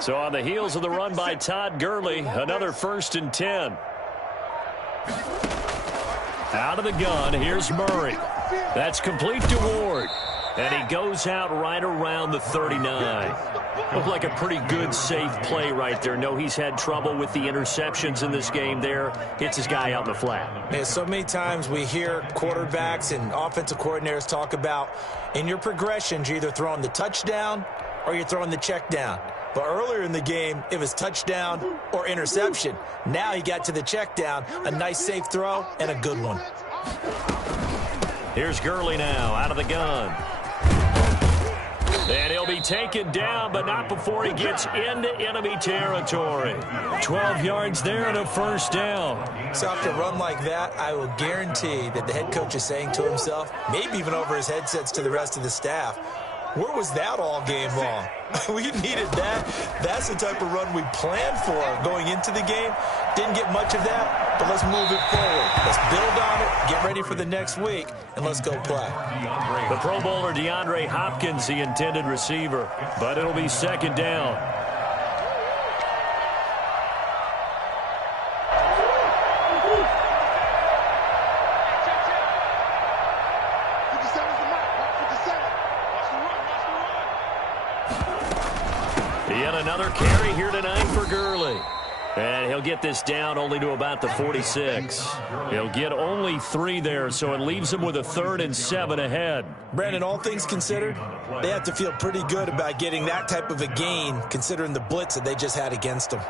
So on the heels of the run by Todd Gurley, another 1st and 10. Out of the gun, here's Murray. That's complete to Ward. And he goes out right around the 39. Looked like a pretty good, safe play right there. No, he's had trouble with the interceptions in this game there. Hits his guy out in the flat. Man, so many times we hear quarterbacks and offensive coordinators talk about in your progressions, you're either throwing the touchdown or you're throwing the check down. But earlier in the game, it was touchdown or interception. Now he got to the check down, a nice safe throw, and a good one. Here's Gurley now, out of the gun. And he'll be taken down, but not before he gets into enemy territory. 12 yards there and a first down. So after a run like that, I will guarantee that the head coach is saying to himself, maybe even over his headsets to the rest of the staff, where was that all game long? We needed that. That's the type of run we planned for going into the game. Didn't get much of that, but let's move it forward. Let's build on it, get ready for the next week, and let's go play. The Pro Bowler DeAndre Hopkins, the intended receiver, but it'll be second down. Yet another carry here tonight for Gurley. And he'll get this down only to about the 46. He'll get only 3 there, so it leaves him with a 3rd and 7 ahead. Brandon, all things considered, they have to feel pretty good about getting that type of a gain, considering the blitz that they just had against them.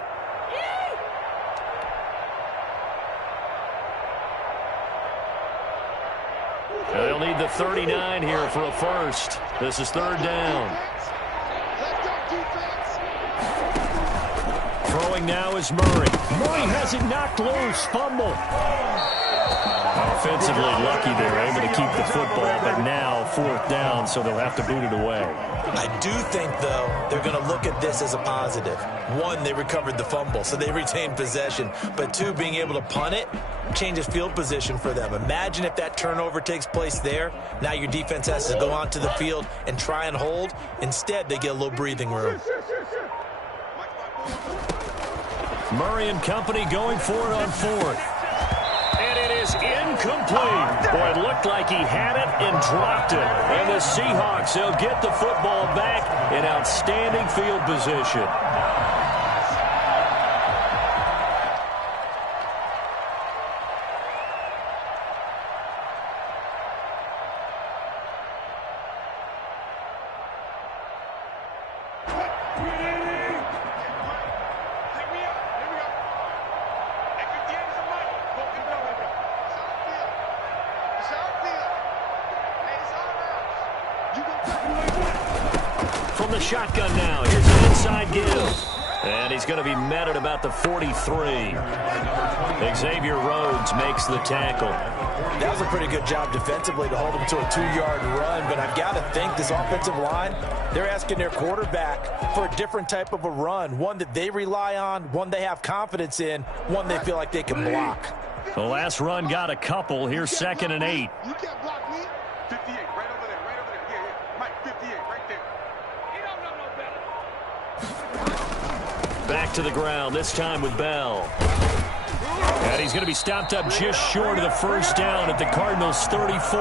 They'll need the 39 here for a first. This is 3rd down. Throwing now is Murray. Murray has it knocked loose. Fumble. Offensively lucky they're able to keep the football, but now 4th down, so they'll have to boot it away. I do think, though, they're going to look at this as a positive. 1, they recovered the fumble, so they retained possession. But 2, being able to punt it changes field position for them. Imagine if that turnover takes place there. Now your defense has to go onto the field and try and hold. Instead, they get a little breathing room. Murray and company going for it on 4th. And it is incomplete. Boy, it looked like he had it and dropped it. And the Seahawks, they'll get the football back in outstanding field position. From the shotgun now, here's an inside give. And he's going to be met at about the 43. Xavier Rhodes makes the tackle. That was a pretty good job defensively to hold him to a 2-yard run, but I've got to think this offensive line, they're asking their quarterback for a different type of a run, one that they rely on, one they have confidence in, one they feel like they can block. The last run got a couple. Here's 2nd and 8. You can't block me. 58, right over there, right over there. Yeah, Mike, 58, right there. He don't know no better. Back to the ground, this time with Bell. And he's going to be stopped up just short of the first down at the Cardinals' 34.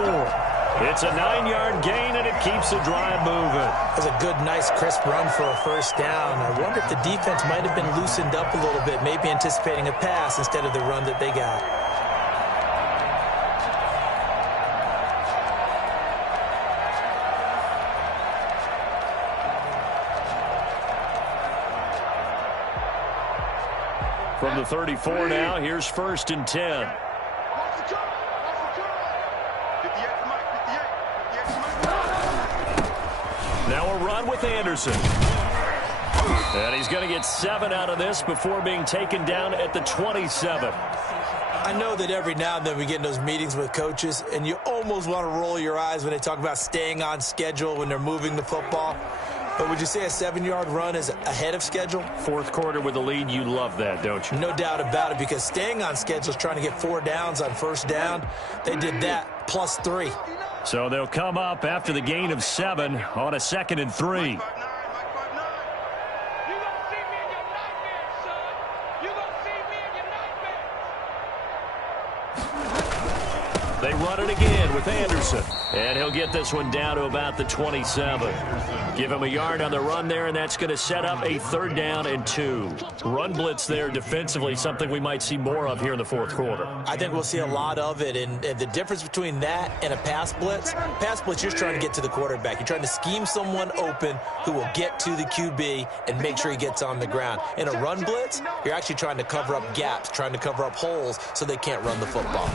It's a 9-yard gain, and it keeps the drive moving. That's a good, nice, crisp run for a first down. I wonder if the defense might have been loosened up a little bit, maybe anticipating a pass instead of the run that they got. From the 34 now, here's 1st and 10. Now a run with Anderson. And he's going to get 7 out of this before being taken down at the 27. I know that every now and then we get in those meetings with coaches, and you almost want to roll your eyes when they talk about staying on schedule when they're moving the football. But would you say a 7-yard run is ahead of schedule? 4th quarter with the lead, you love that, don't you? No doubt about it, because staying on schedule is trying to get 4 downs on first down. They did that plus 3. So they'll come up after the gain of 7 on a 2nd and 3. They run it again with Anderson. And he'll get this one down to about the 27. Give him a yard on the run there, and that's going to set up a 3rd down and 2. Run blitz there defensively, something we might see more of here in the 4th quarter. I think we'll see a lot of it, and the difference between that and a pass blitz, you're trying to get to the quarterback. You're trying to scheme someone open who will get to the QB and make sure he gets on the ground. In a run blitz, you're actually trying to cover up gaps, trying to cover up holes so they can't run the football.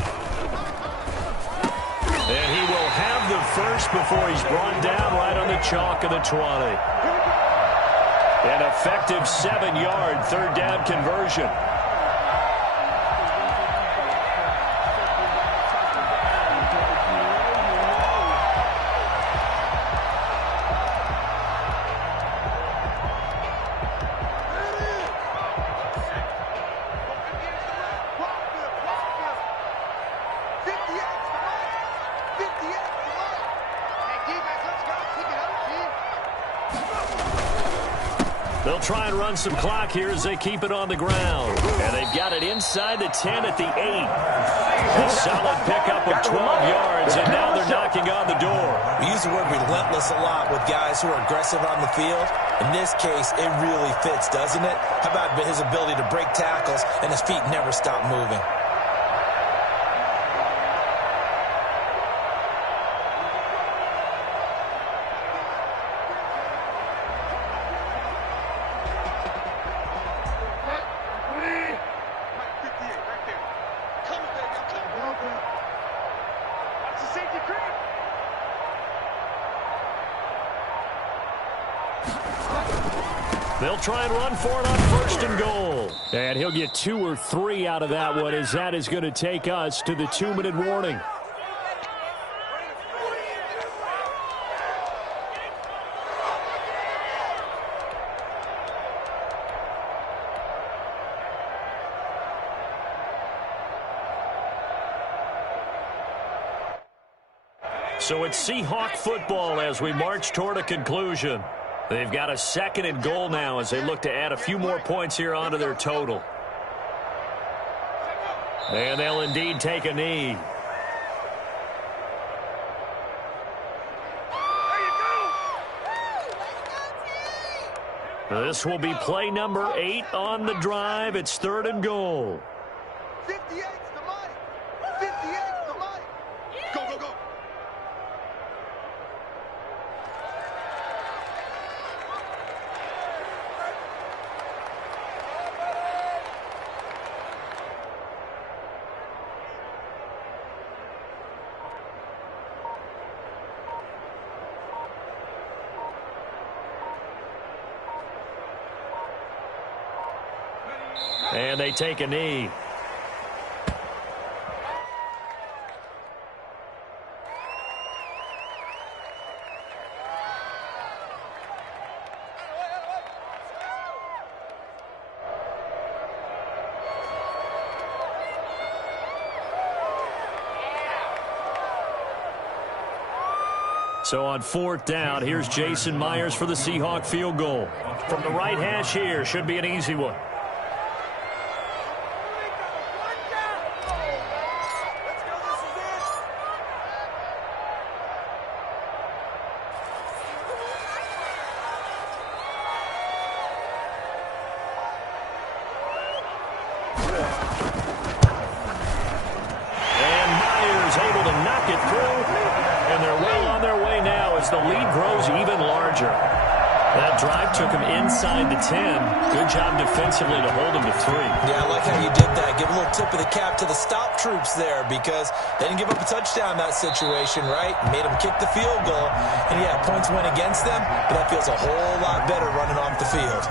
And he will have the first before he's brought down right on the chalk of the 20. An effective 7-yard third down conversion. They'll try and run some clock here as they keep it on the ground. And they've got it inside the 10 at the 8. A solid pickup of 12 yards, and now they're knocking on the door. We use the word relentless a lot with guys who are aggressive on the field. In this case, it really fits, doesn't it? How about his ability to break tackles and his feet never stop moving? They'll try and run for it on 1st and goal. And he'll get 2 or 3 out of that one, as that is going to take us to the 2-minute warning. So it's Seahawk football as we march toward a conclusion. They've got a 2nd and goal now as they look to add a few more points here onto their total. And they'll indeed take a knee. This will be play number 8 on the drive. It's 3rd and goal. 58's the money. 58's the money. Go, go, go. And they take a knee. So on 4th down, here's Jason Myers for the Seahawk field goal. From the right hash here, should be an easy one. That drive took him inside the 10. Good job defensively to hold him to 3. Yeah, I like how you did that. Give a little tip of the cap to the stop troops there because they didn't give up a touchdown in that situation, right? Made them kick the field goal. And, yeah, points went against them, but that feels a whole lot better running off the field.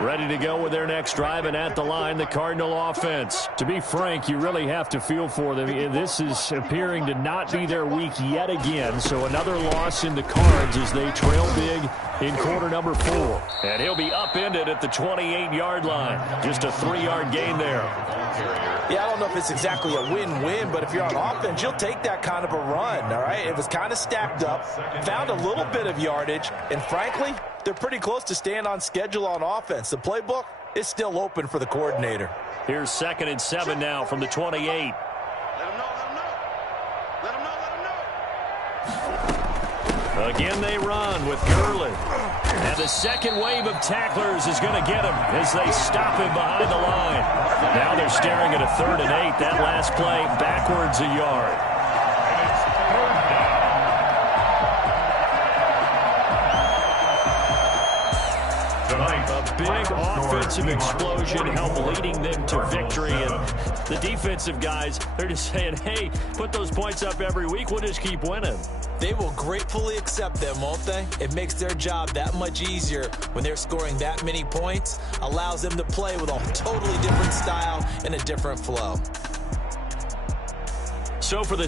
Ready to go with their next drive, and at the line, the Cardinal offense. To be frank, you really have to feel for them. This is appearing to not be their week yet again, so another loss in the cards as they trail big in quarter number 4. And he'll be upended at the 28-yard line. Just a 3-yard gain there. Yeah, I don't know if it's exactly a win-win, but if you're on offense, you'll take that kind of a run, all right? It was kind of stacked up, found a little bit of yardage, and frankly, they're pretty close to staying on schedule on offense. The playbook is still open for the coordinator. Here's 2nd and 7 now from the 28. Let him know, let him know. Let him know, let him know. Again they run with Gurley. And the second wave of tacklers is going to get him as they stop him behind the line. Now they're staring at a 3rd and 8. That last play backwards a yard. And it's 3rd down. Tonight, A big offensive explosion helped leading them to victory. And the defensive guys, they're just saying, hey, put those points up every week. We'll just keep winning. They will gratefully accept them, won't they? It makes their job that much easier when they're scoring that many points. Allows them to play with a totally different style and a different flow. So for the